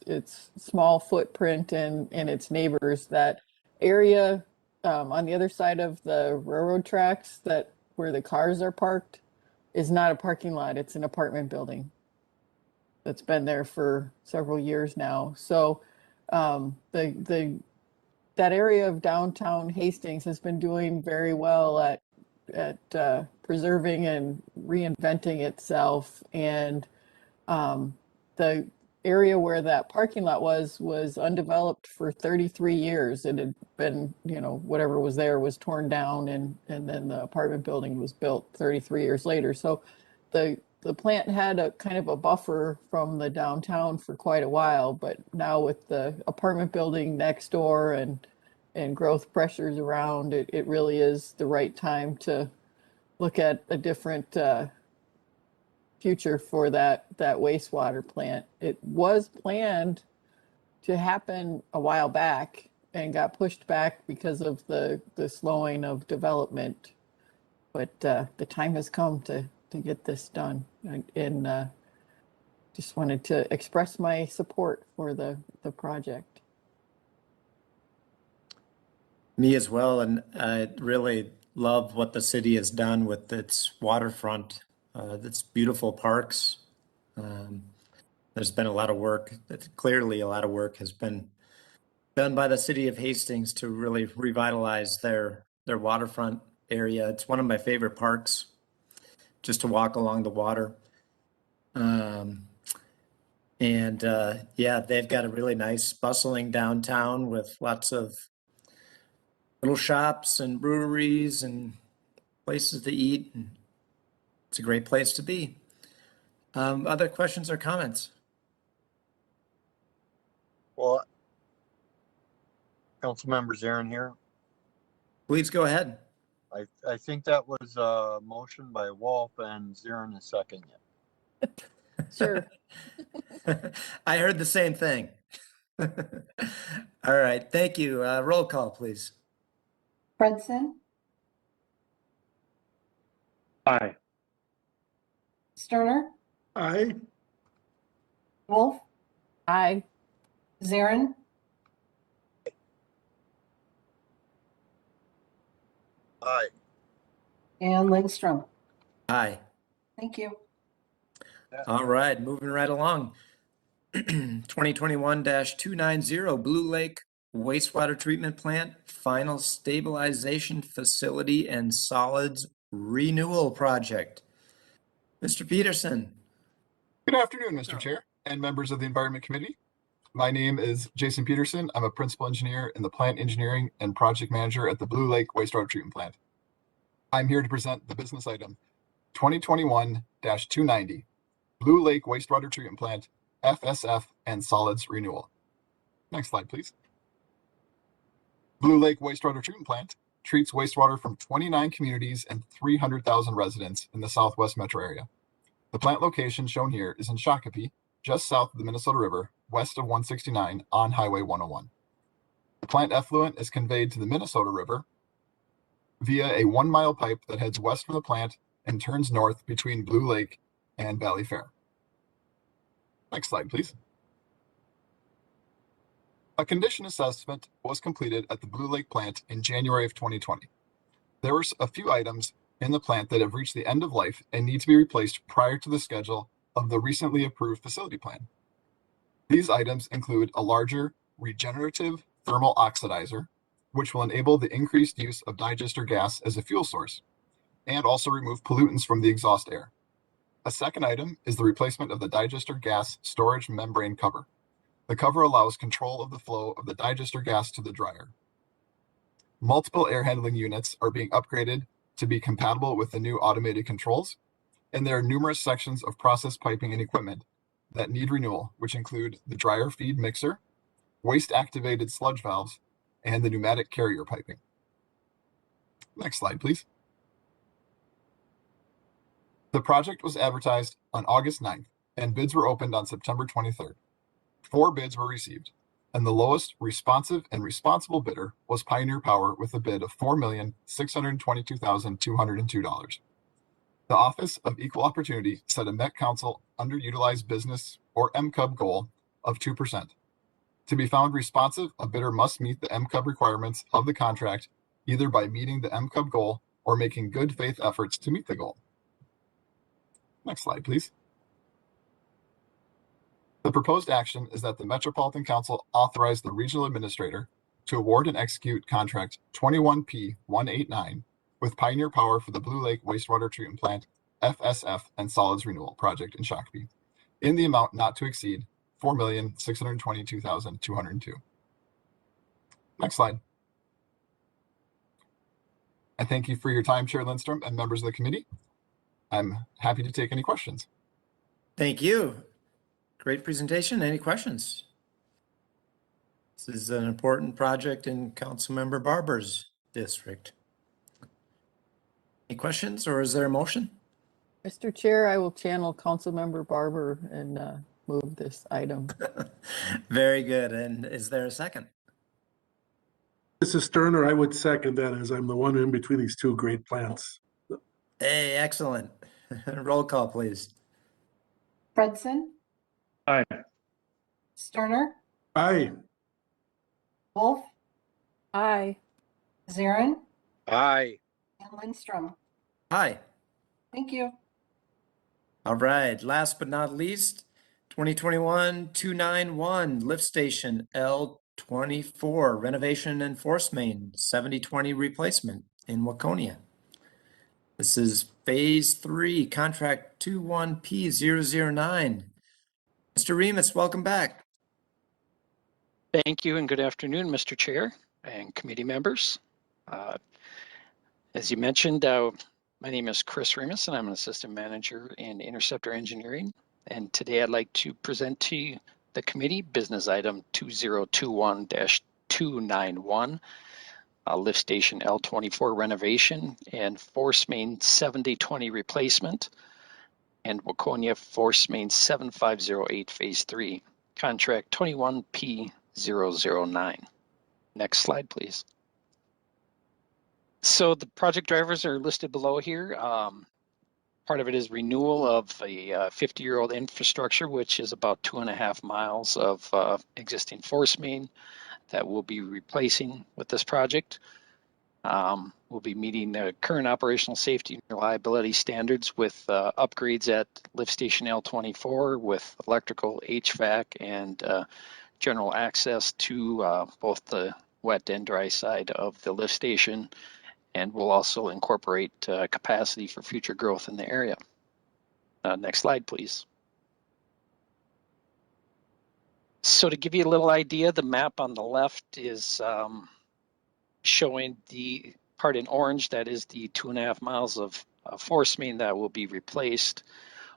small footprint and its neighbors. That area on the other side of the railroad tracks, that where the cars are parked, is not a parking lot. It's an apartment building that's been there for several years now. So that area of downtown Hastings has been doing very well at preserving and reinventing itself. And the area where that parking lot was undeveloped for 33 years. It had been, whatever was there was torn down, and then the apartment building was built 33 years later. So the plant had a kind of a buffer from the downtown for quite a while, but now with the apartment building next door and growth pressures around, it really is the right time to look at a different future for that wastewater plant. It was planned to happen a while back and got pushed back because of the slowing of development. But the time has come to get this done, and just wanted to express my support for the project. Me as well, and I really love what the city has done with its waterfront, its beautiful parks. There's been a lot of work, clearly a lot of work has been done by the city of Hastings to really revitalize their waterfront area. It's one of my favorite parks, just to walk along the water. Yeah, they've got a really nice bustling downtown with lots of little shops and breweries and places to eat. And it's a great place to be. Other questions or comments? Well, Councilmember Zarin here. Please go ahead. I think that was a motion by Wolf and Zarin is second. Sure. I heard the same thing. All right, thank you. Roll call, please. Fredson, Aye. Sterner, Aye. Wolf, Aye. Zarin, Aye. and Lindstrom. Aye. Thank you. All right, moving right along. 2021-290 Blue Lake Wastewater Treatment Plant Final Stabilization Facility and Solids Renewal Project. Mr. Peterson. Good afternoon, Mr. Chair and members of the Environment Committee. My name is Jason Peterson. I'm a principal engineer in the plant engineering and project manager at the Blue Lake Wastewater Treatment Plant. I'm here to present the business item 2021-290 Blue Lake Wastewater Treatment Plant FSF and Solids Renewal. Next slide, please. Blue Lake Wastewater Treatment Plant treats wastewater from 29 communities and 300,000 residents in the Southwest metro area. The plant location shown here is in Shakopee, just south of the Minnesota River, west of 169 on Highway 101. The plant effluent is conveyed to the Minnesota River via a 1-mile pipe that heads west from the plant and turns north between Blue Lake and Valley Fair. Next slide, please. A condition assessment was completed at the Blue Lake plant in January of 2020. There were a few items in the plant that have reached the end of life and need to be replaced prior to the schedule of the recently approved facility plan. These items include a larger regenerative thermal oxidizer, which will enable the increased use of digester gas as a fuel source and also remove pollutants from the exhaust air. A second item is the replacement of the digester gas storage membrane cover. The cover allows control of the flow of the digester gas to the dryer. Multiple air handling units are being upgraded to be compatible with the new automated controls, and there are numerous sections of process piping and equipment that need renewal, which include the dryer feed mixer, waste activated sludge valves, and the pneumatic carrier piping. Next slide, please. The project was advertised on August 9th, and bids were opened on September 23rd. 4 bids were received, and the lowest responsive and responsible bidder was Pioneer Power with a bid of $4,622,202. The Office of Equal Opportunity set a Met Council underutilized business or MCUB goal of 2%. To be found responsive, a bidder must meet the MCUB requirements of the contract, either by meeting the MCUB goal or making good faith efforts to meet the goal. Next slide, please. The proposed action is that the Metropolitan Council authorize the regional administrator to award and execute contract 21P189 with Pioneer Power for the Blue Lake Wastewater Treatment Plant, FSF, and Solids Renewal project in Shakopee in the amount not to exceed $4,622,202. Next slide. I thank you for your time, Chair Lindstrom and members of the committee. I'm happy to take any questions. Thank you. Great presentation. Any questions? This is an important project in Councilmember Barber's district. Any questions, or is there a motion? Mr. Chair, I will channel Councilmember Barber and move this item. Very good. And is there a second? This is Sterner. I would second that, as I'm the one in between these two great plants. Hey, excellent. Roll call, please. Fredson, Aye. Sterner, Aye. Wolf, Aye. Zarin, Aye. and Lindstrom. Aye. Thank you. All right. Last but not least, 2021-291 lift station L24 renovation and force main 7020 replacement in Waconia. This is phase 3, contract 21P009. Mr. Remus, welcome back. Thank you and good afternoon, Mr. Chair and committee members. As you mentioned, my name is Chris Remus and I'm an assistant manager in Interceptor Engineering. And today I'd like to present to you the committee business item 2021-291, lift station L24 renovation and force main 7020 replacement and Waconia force main 7508 phase 3, contract 21P009. Next slide, please. So the project drivers are listed below here. Part of it is renewal of a 50-year-old infrastructure, which is about 2.5 miles of existing force main that we'll be replacing with this project. We'll be meeting the current operational safety and reliability standards with upgrades at lift station L24 with electrical, HVAC, and general access to both the wet and dry side of the lift station. And we'll also incorporate capacity for future growth in the area. Next slide, please. So to give you a little idea, the map on the left is showing the part in orange, that is the 2.5 miles of force main that will be replaced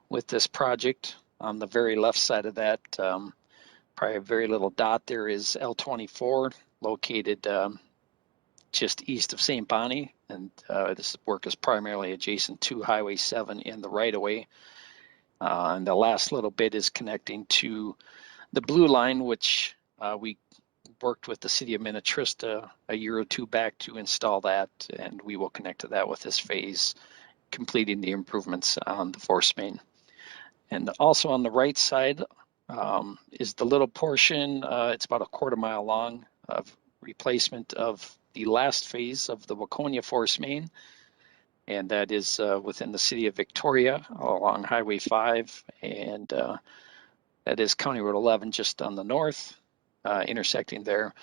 with this project. On the very left side of that, probably a very little dot there is L24, located just east of St. Bonnie, and this work is primarily adjacent to Highway 7 in the right-of-way. And the last little bit is connecting to the blue line, which we worked with the city of Minnetrista a year or two back to install that, and we will connect to that with this phase, completing the improvements on the force main. And also on the right side is the little portion, it's about 1/4 mile long, of replacement of the last phase of the Waconia force main, and that is within the city of Victoria along Highway 5, and that is County Road 11 just on the north, intersecting there.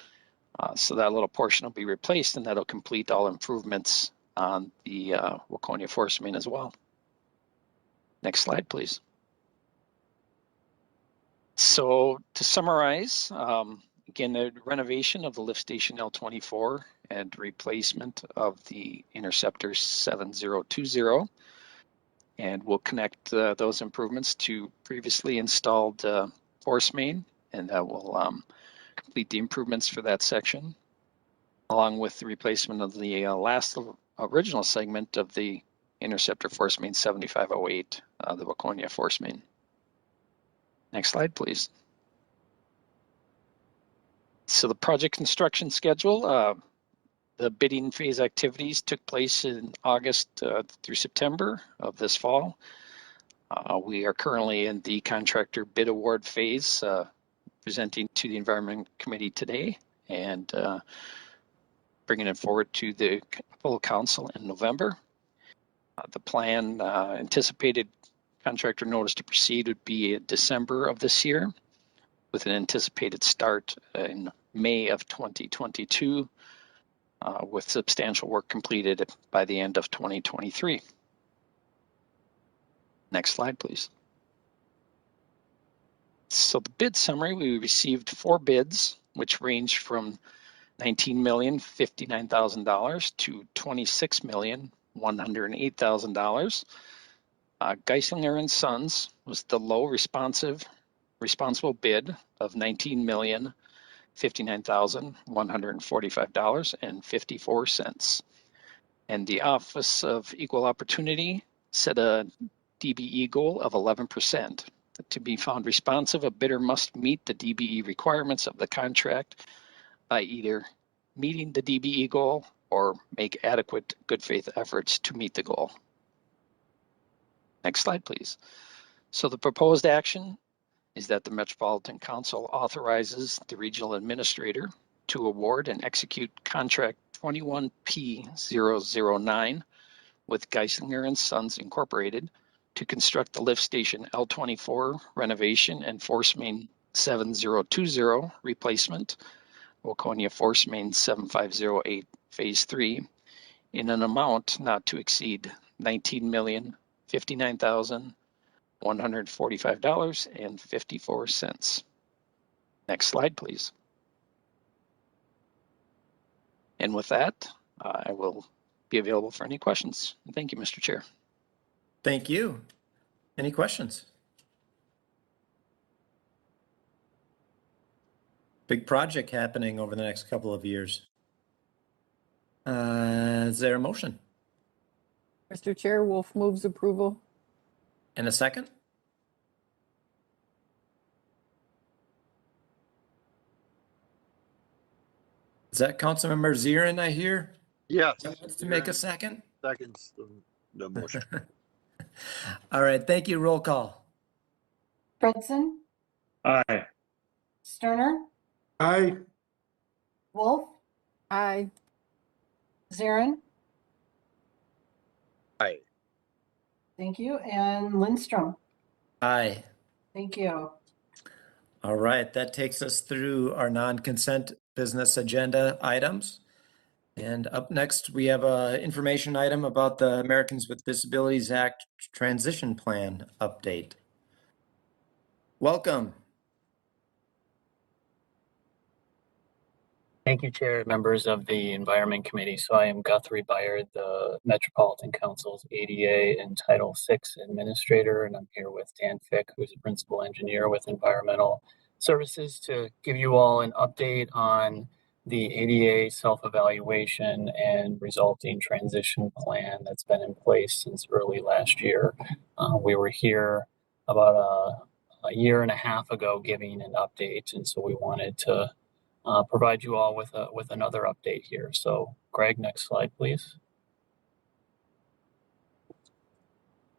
So that little portion will be replaced, and that'll complete all improvements on the Waconia force main as well. Next slide, please. So to summarize, again, the renovation of the lift station L24 and replacement of the Interceptor 7020. And we'll connect those improvements to previously installed force main, and that will complete the improvements for that section, along with the replacement of the last original segment of the Interceptor force main 7508, the Waconia force main. Next slide, please. So the project construction schedule, The bidding phase activities took place in August through September of this fall. We are currently in the contractor bid award phase, presenting to the Environment Committee today and bringing it forward to the full council in November. The plan anticipated contractor notice to proceed would be in December of this year, with an anticipated start in May of 2022, with substantial work completed by the end of 2023. Next slide, please. So the bid summary, we received 4 bids, which ranged from $19,059,000 to $26,108,000. Geisinger and Sons was the low responsible bid of $19,059,145.54. And the Office of Equal Opportunity set a DBE goal of 11%. To be found responsive, a bidder must meet the DBE requirements of the contract by either meeting the DBE goal or make adequate good faith efforts to meet the goal. Next slide, please. So the proposed action is that the Metropolitan Council authorizes the regional administrator to award and execute contract 21P009 with Geisinger and Sons Incorporated to construct the lift station L24 renovation and force main 7020 replacement, Waconia force main 7508 phase 3, in an amount not to exceed $19,059,145.54. Next slide, please. And with that, I will be available for any questions. Thank you, Mr. Chair. Thank you. Any questions? Big project happening over the next couple of years. Is there a motion? Mr. Chair, Wolf moves approval. And a second? Is that Councilmember Zirin I hear? Yes. That wants to make a second? Seconds the motion. All right, thank you. Roll call. Fredson, Aye. Sterner, Aye. Wolf, Aye. Zarin. Aye. Thank you. And Lindstrom. Aye. Thank you. All right, that takes us through our non-consent business agenda items. And up next, we have an information item about the Americans with Disabilities Act Transition Plan update. Welcome. Thank you, Chair, members of the Environment Committee. So I am Guthrie Byard, the Metropolitan Council's ADA and Title VI Administrator, and I'm here with Dan Fick, who's a Principal Engineer with Environmental Services, to give you all an update on the ADA self-evaluation and resulting transition plan that's been in place since early last year. We were here about a year and a half ago giving an update, and so we wanted to provide you all with another update here. So Greg, next slide, please.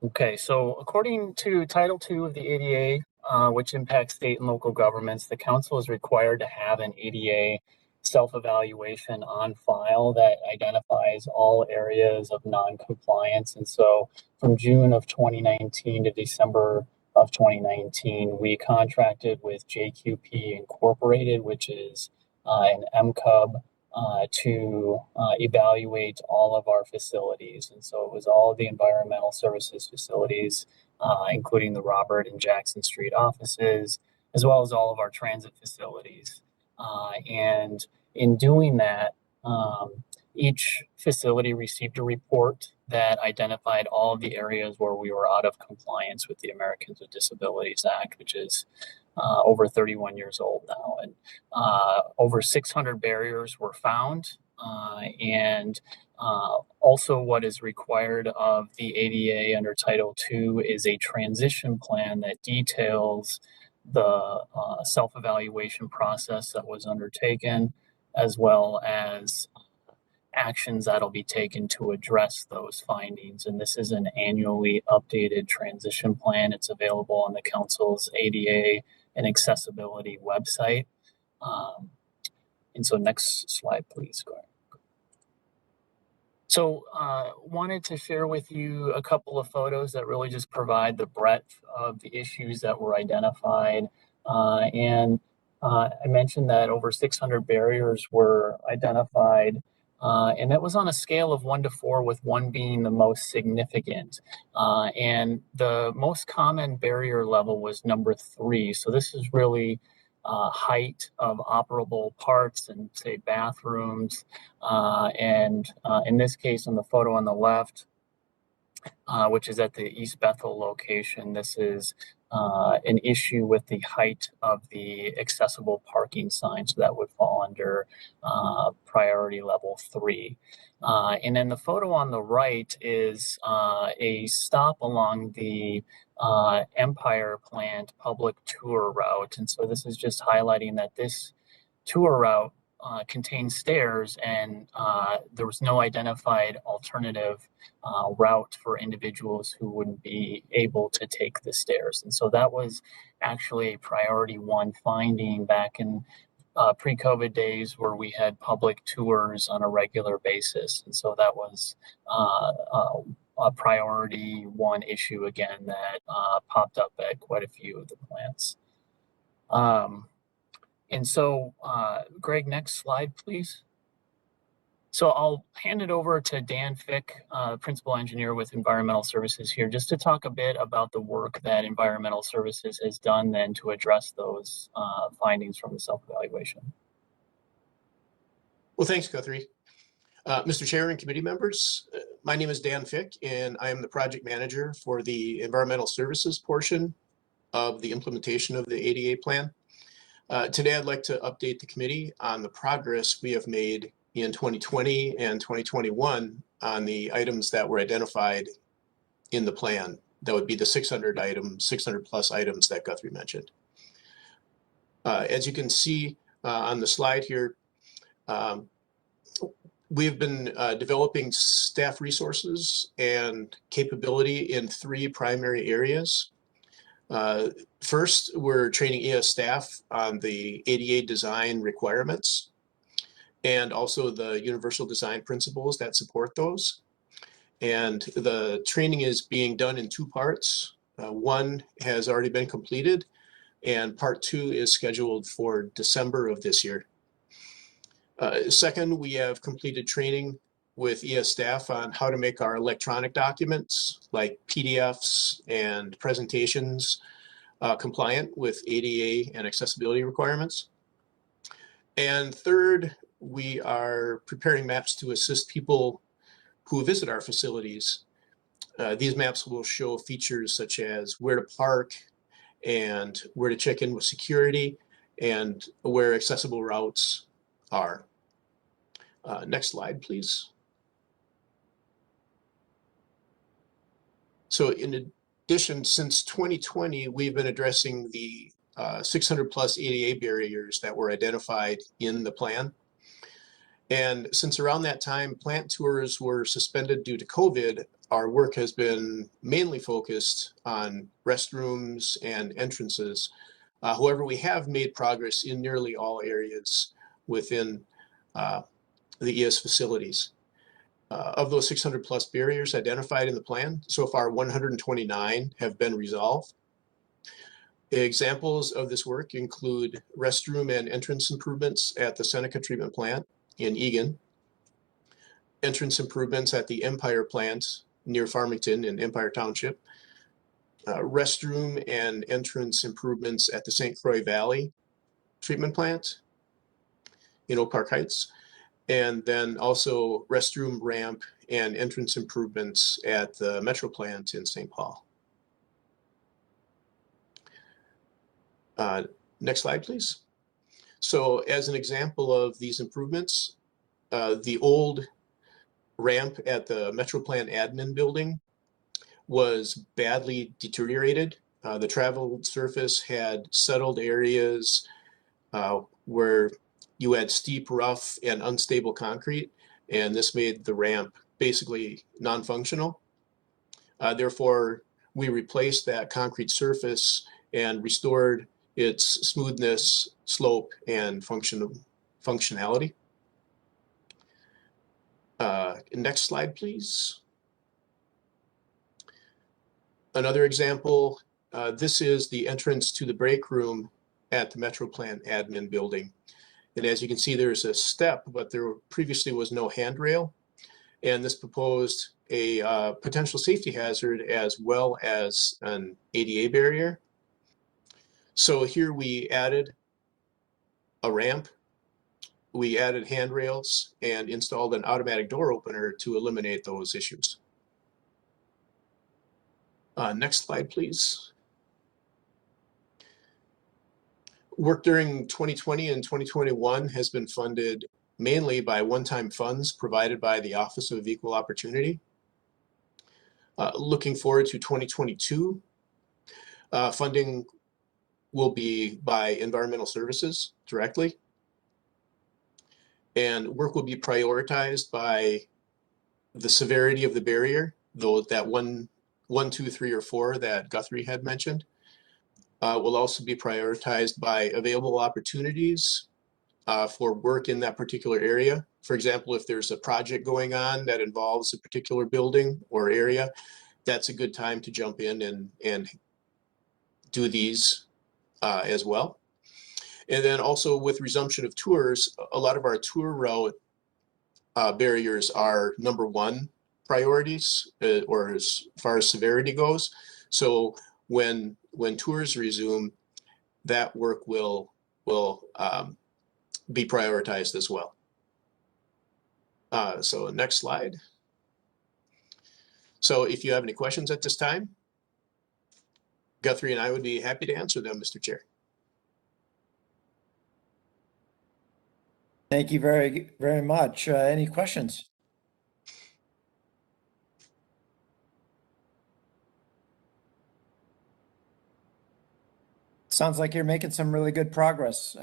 Okay, so according to Title II of the ADA, which impacts state and local governments, the council is required to have an ADA self-evaluation on file that identifies all areas of non-compliance. And so from June of 2019 to December of 2019, we contracted with JQP Incorporated, which is an MCUB, to evaluate all of our facilities. And so it was all of the environmental services facilities, including the Robert and Jackson Street offices, as well as all of our transit facilities. And in doing that, each facility received a report that identified all of the areas where we were out of compliance with the Americans with Disabilities Act, which is over 31 years old now. And over 600 barriers were found. And also what is required of the ADA under Title II is a transition plan that details the self-evaluation process that was undertaken, as well as actions that'll be taken to address those findings. And this is an annually updated transition plan. It's available on the council's ADA and accessibility website. And so next slide, please. Go ahead. So wanted to share with you a couple of photos that really just provide the breadth of the issues that were identified. I mentioned that over 600 barriers were identified, and that was on a scale of 1 to 4, with 1 being the most significant. And the most common barrier level was number 3. So this is really height of operable parts and, say, bathrooms. In this case, on the photo on the left, which is at the East Bethel location, this is an issue with the height of the accessible parking sign, so that would fall under priority level 3. And then the photo on the right is a stop along the Empire Plant public tour route. And so this is just highlighting that this tour route contains stairs, and there was no identified alternative route for individuals who wouldn't be able to take the stairs. And so that was actually a priority 1 finding back in pre-COVID days, where we had public tours on a regular basis. And so that was a priority 1 issue again that popped up at quite a few of the plants. And so, Greg, next slide, please. So I'll hand it over to Dan Fick, Principal Engineer with Environmental Services here, just to talk a bit about the work that Environmental Services has done then to address those findings from the self-evaluation. Well, thanks, Guthrie. Mr. Chair and committee members, my name is Dan Fick, and I am the project manager for the Environmental Services portion of the implementation of the ADA plan. Today, I'd like to update the committee on the progress we have made in 2020 and 2021 on the items that were identified in the plan. That would be the 600 plus items that Guthrie mentioned. As you can see on the slide here, we've been developing staff resources and capability in 3 primary areas. First, we're training ES staff on the ADA design requirements and also the universal design principles that support those. And the training is being done in 2 parts. 1 has already been completed, and part 2 is scheduled for December of this year. Second, we have completed training with ES staff on how to make our electronic documents like PDFs and presentations compliant with ADA and accessibility requirements. And third, we are preparing maps to assist people who visit our facilities. These maps will show features such as where to park and where to check in with security and where accessible routes are. Next slide, please. So in addition, since 2020, we've been addressing the 600 plus ADA barriers that were identified in the plan. And since around that time, plant tours were suspended due to COVID, our work has been mainly focused on restrooms and entrances. However, we have made progress in nearly all areas within the ES facilities. Of those 600 plus barriers identified in the plan, so far 129 have been resolved. Examples of this work include restroom and entrance improvements at the Seneca treatment plant in Egan, entrance improvements at the Empire plant near Farmington in Empire Township, restroom and entrance improvements at the St. Croix Valley treatment plant in Oak Park Heights, and then also restroom, ramp, and entrance improvements at the Metro plant in St. Paul. Next slide, please. So as an example of these improvements, the old ramp at the Metro plant admin building was badly deteriorated. The travel surface had settled areas where you had steep, rough, and unstable concrete, and this made the ramp basically non-functional. Therefore, we replaced that concrete surface and restored its smoothness, slope, and functionality. Next slide, please. Another example, this is the entrance to the break room at the Metroplan admin building. And as you can see, there's a step, but there previously was no handrail. And this proposed a potential safety hazard as well as an ADA barrier. So here we added a ramp, we added handrails, and installed an automatic door opener to eliminate those issues. Next slide, please. Work during 2020 and 2021 has been funded mainly by one-time funds provided by the Office of Equal Opportunity. Looking forward to 2022, funding will be by environmental services directly. And work will be prioritized by the severity of the barrier, though that one, 2, 3, or 4 that Guthrie had mentioned. Will also be prioritized by available opportunities for work in that particular area. For example, if there's a project going on that involves a particular building or area, that's a good time to jump in and do these as well. And then also with resumption of tours, a lot of our tour route barriers are #1 priorities, or as far as severity goes. So when tours resume, that work will be prioritized as well. So next slide. So if you have any questions at this time, Guthrie and I would be happy to answer them, Mr. Chair. Thank you very, very much. Any questions? Sounds like you're making some really good progress.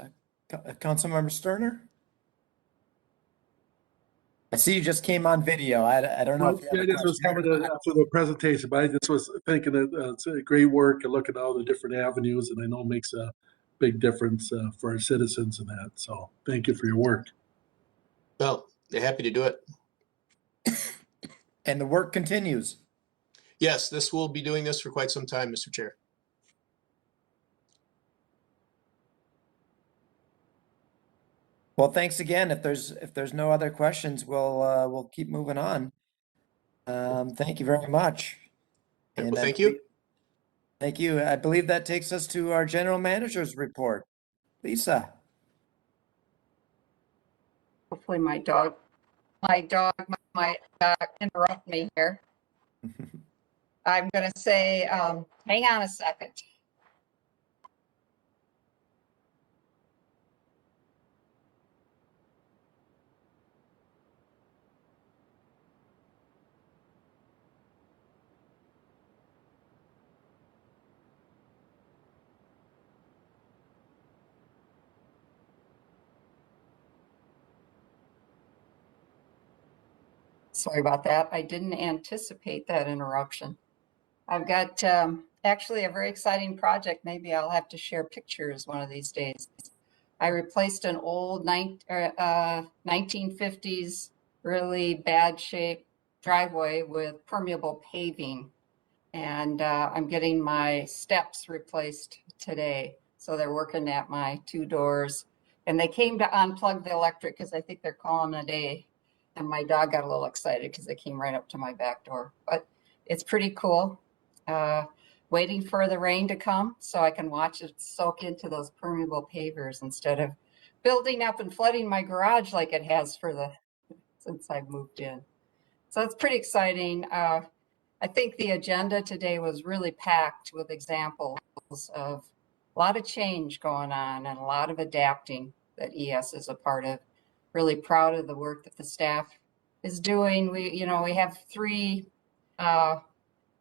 Councilmember Sterner? I see you just came on video. I don't know if you have I a just was question. coming after the presentation, but I just was thinking that it's a great work and look at all the different avenues, and I know it makes a big difference for our citizens in that. So thank you for your work. Well, they're happy to do it. And the work continues. Yes, this will be doing this for quite some time, Mr. Chair. Well, thanks again. If there's no other questions, we'll keep moving on. Thank you very much. Well, And thank you. Thank you. I believe that takes us to our general manager's report. Lisa. Hopefully my dog might interrupt me here. I'm going to say, hang on a second. Sorry about that. I didn't anticipate that interruption. I've got actually a very exciting project. Maybe I'll have to share pictures one of these days. I replaced an old 1950s really bad shape driveway with permeable paving. And I'm getting my steps replaced today. So they're working at my 2 doors. And they came to unplug the electric because I think they're calling a day. And my dog got a little excited because they came right up to my back door. But it's pretty cool. Waiting for the rain to come so I can watch it soak into those permeable pavers instead of building up and flooding my garage like it has since I moved in. So it's pretty exciting. I think the agenda today was really packed with examples of a lot of change going on and a lot of adapting that ES is a part of. Really proud of the work that the staff is doing. We have 3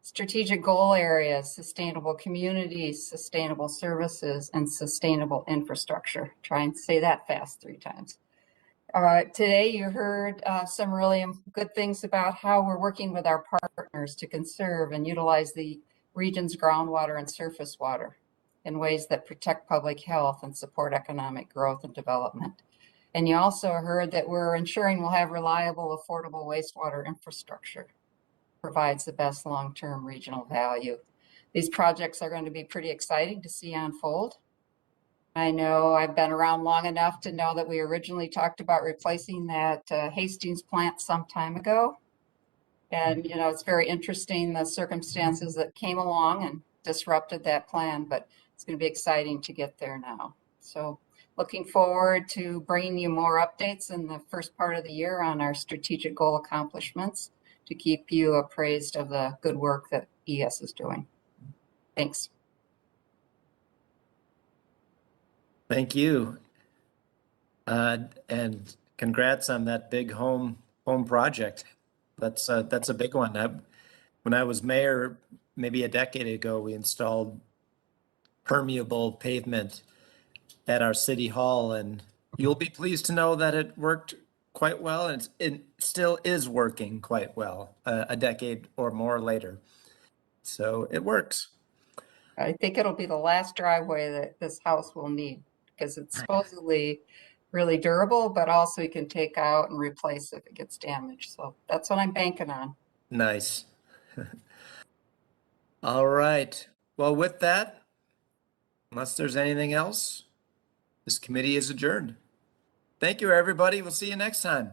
strategic goal areas: sustainable communities, sustainable services, and sustainable infrastructure. Try and say that fast 3 times. Today you heard some really good things about how we're working with our partners to conserve and utilize the region's groundwater and surface water in ways that protect public health and support economic growth and development. And you also heard that we're ensuring we'll have reliable, affordable wastewater infrastructure, provides the best long-term regional value. These projects are going to be pretty exciting to see unfold. I know I've been around long enough to know that we originally talked about replacing that Hastings plant some time ago. And, you know, it's very interesting the circumstances that came along and disrupted that plan, but it's going to be exciting to get there now. So looking forward to bringing you more updates in the first part of the year on our strategic goal accomplishments to keep you appraised of the good work that ES is doing. Thanks. Thank you. And congrats on that big home project. That's a big one. When I was mayor, maybe a decade ago, we installed permeable pavement at our city hall, and you'll be pleased to know that it worked quite well, and it still is working quite well a decade or more later. So it works. I think it'll be the last driveway that this house will need because it's supposedly really durable, but also you can take out and replace if it gets damaged. So that's what I'm banking on. Nice. All right. Well, with that, unless there's anything else, this committee is adjourned. Thank you, everybody. We'll see you next time.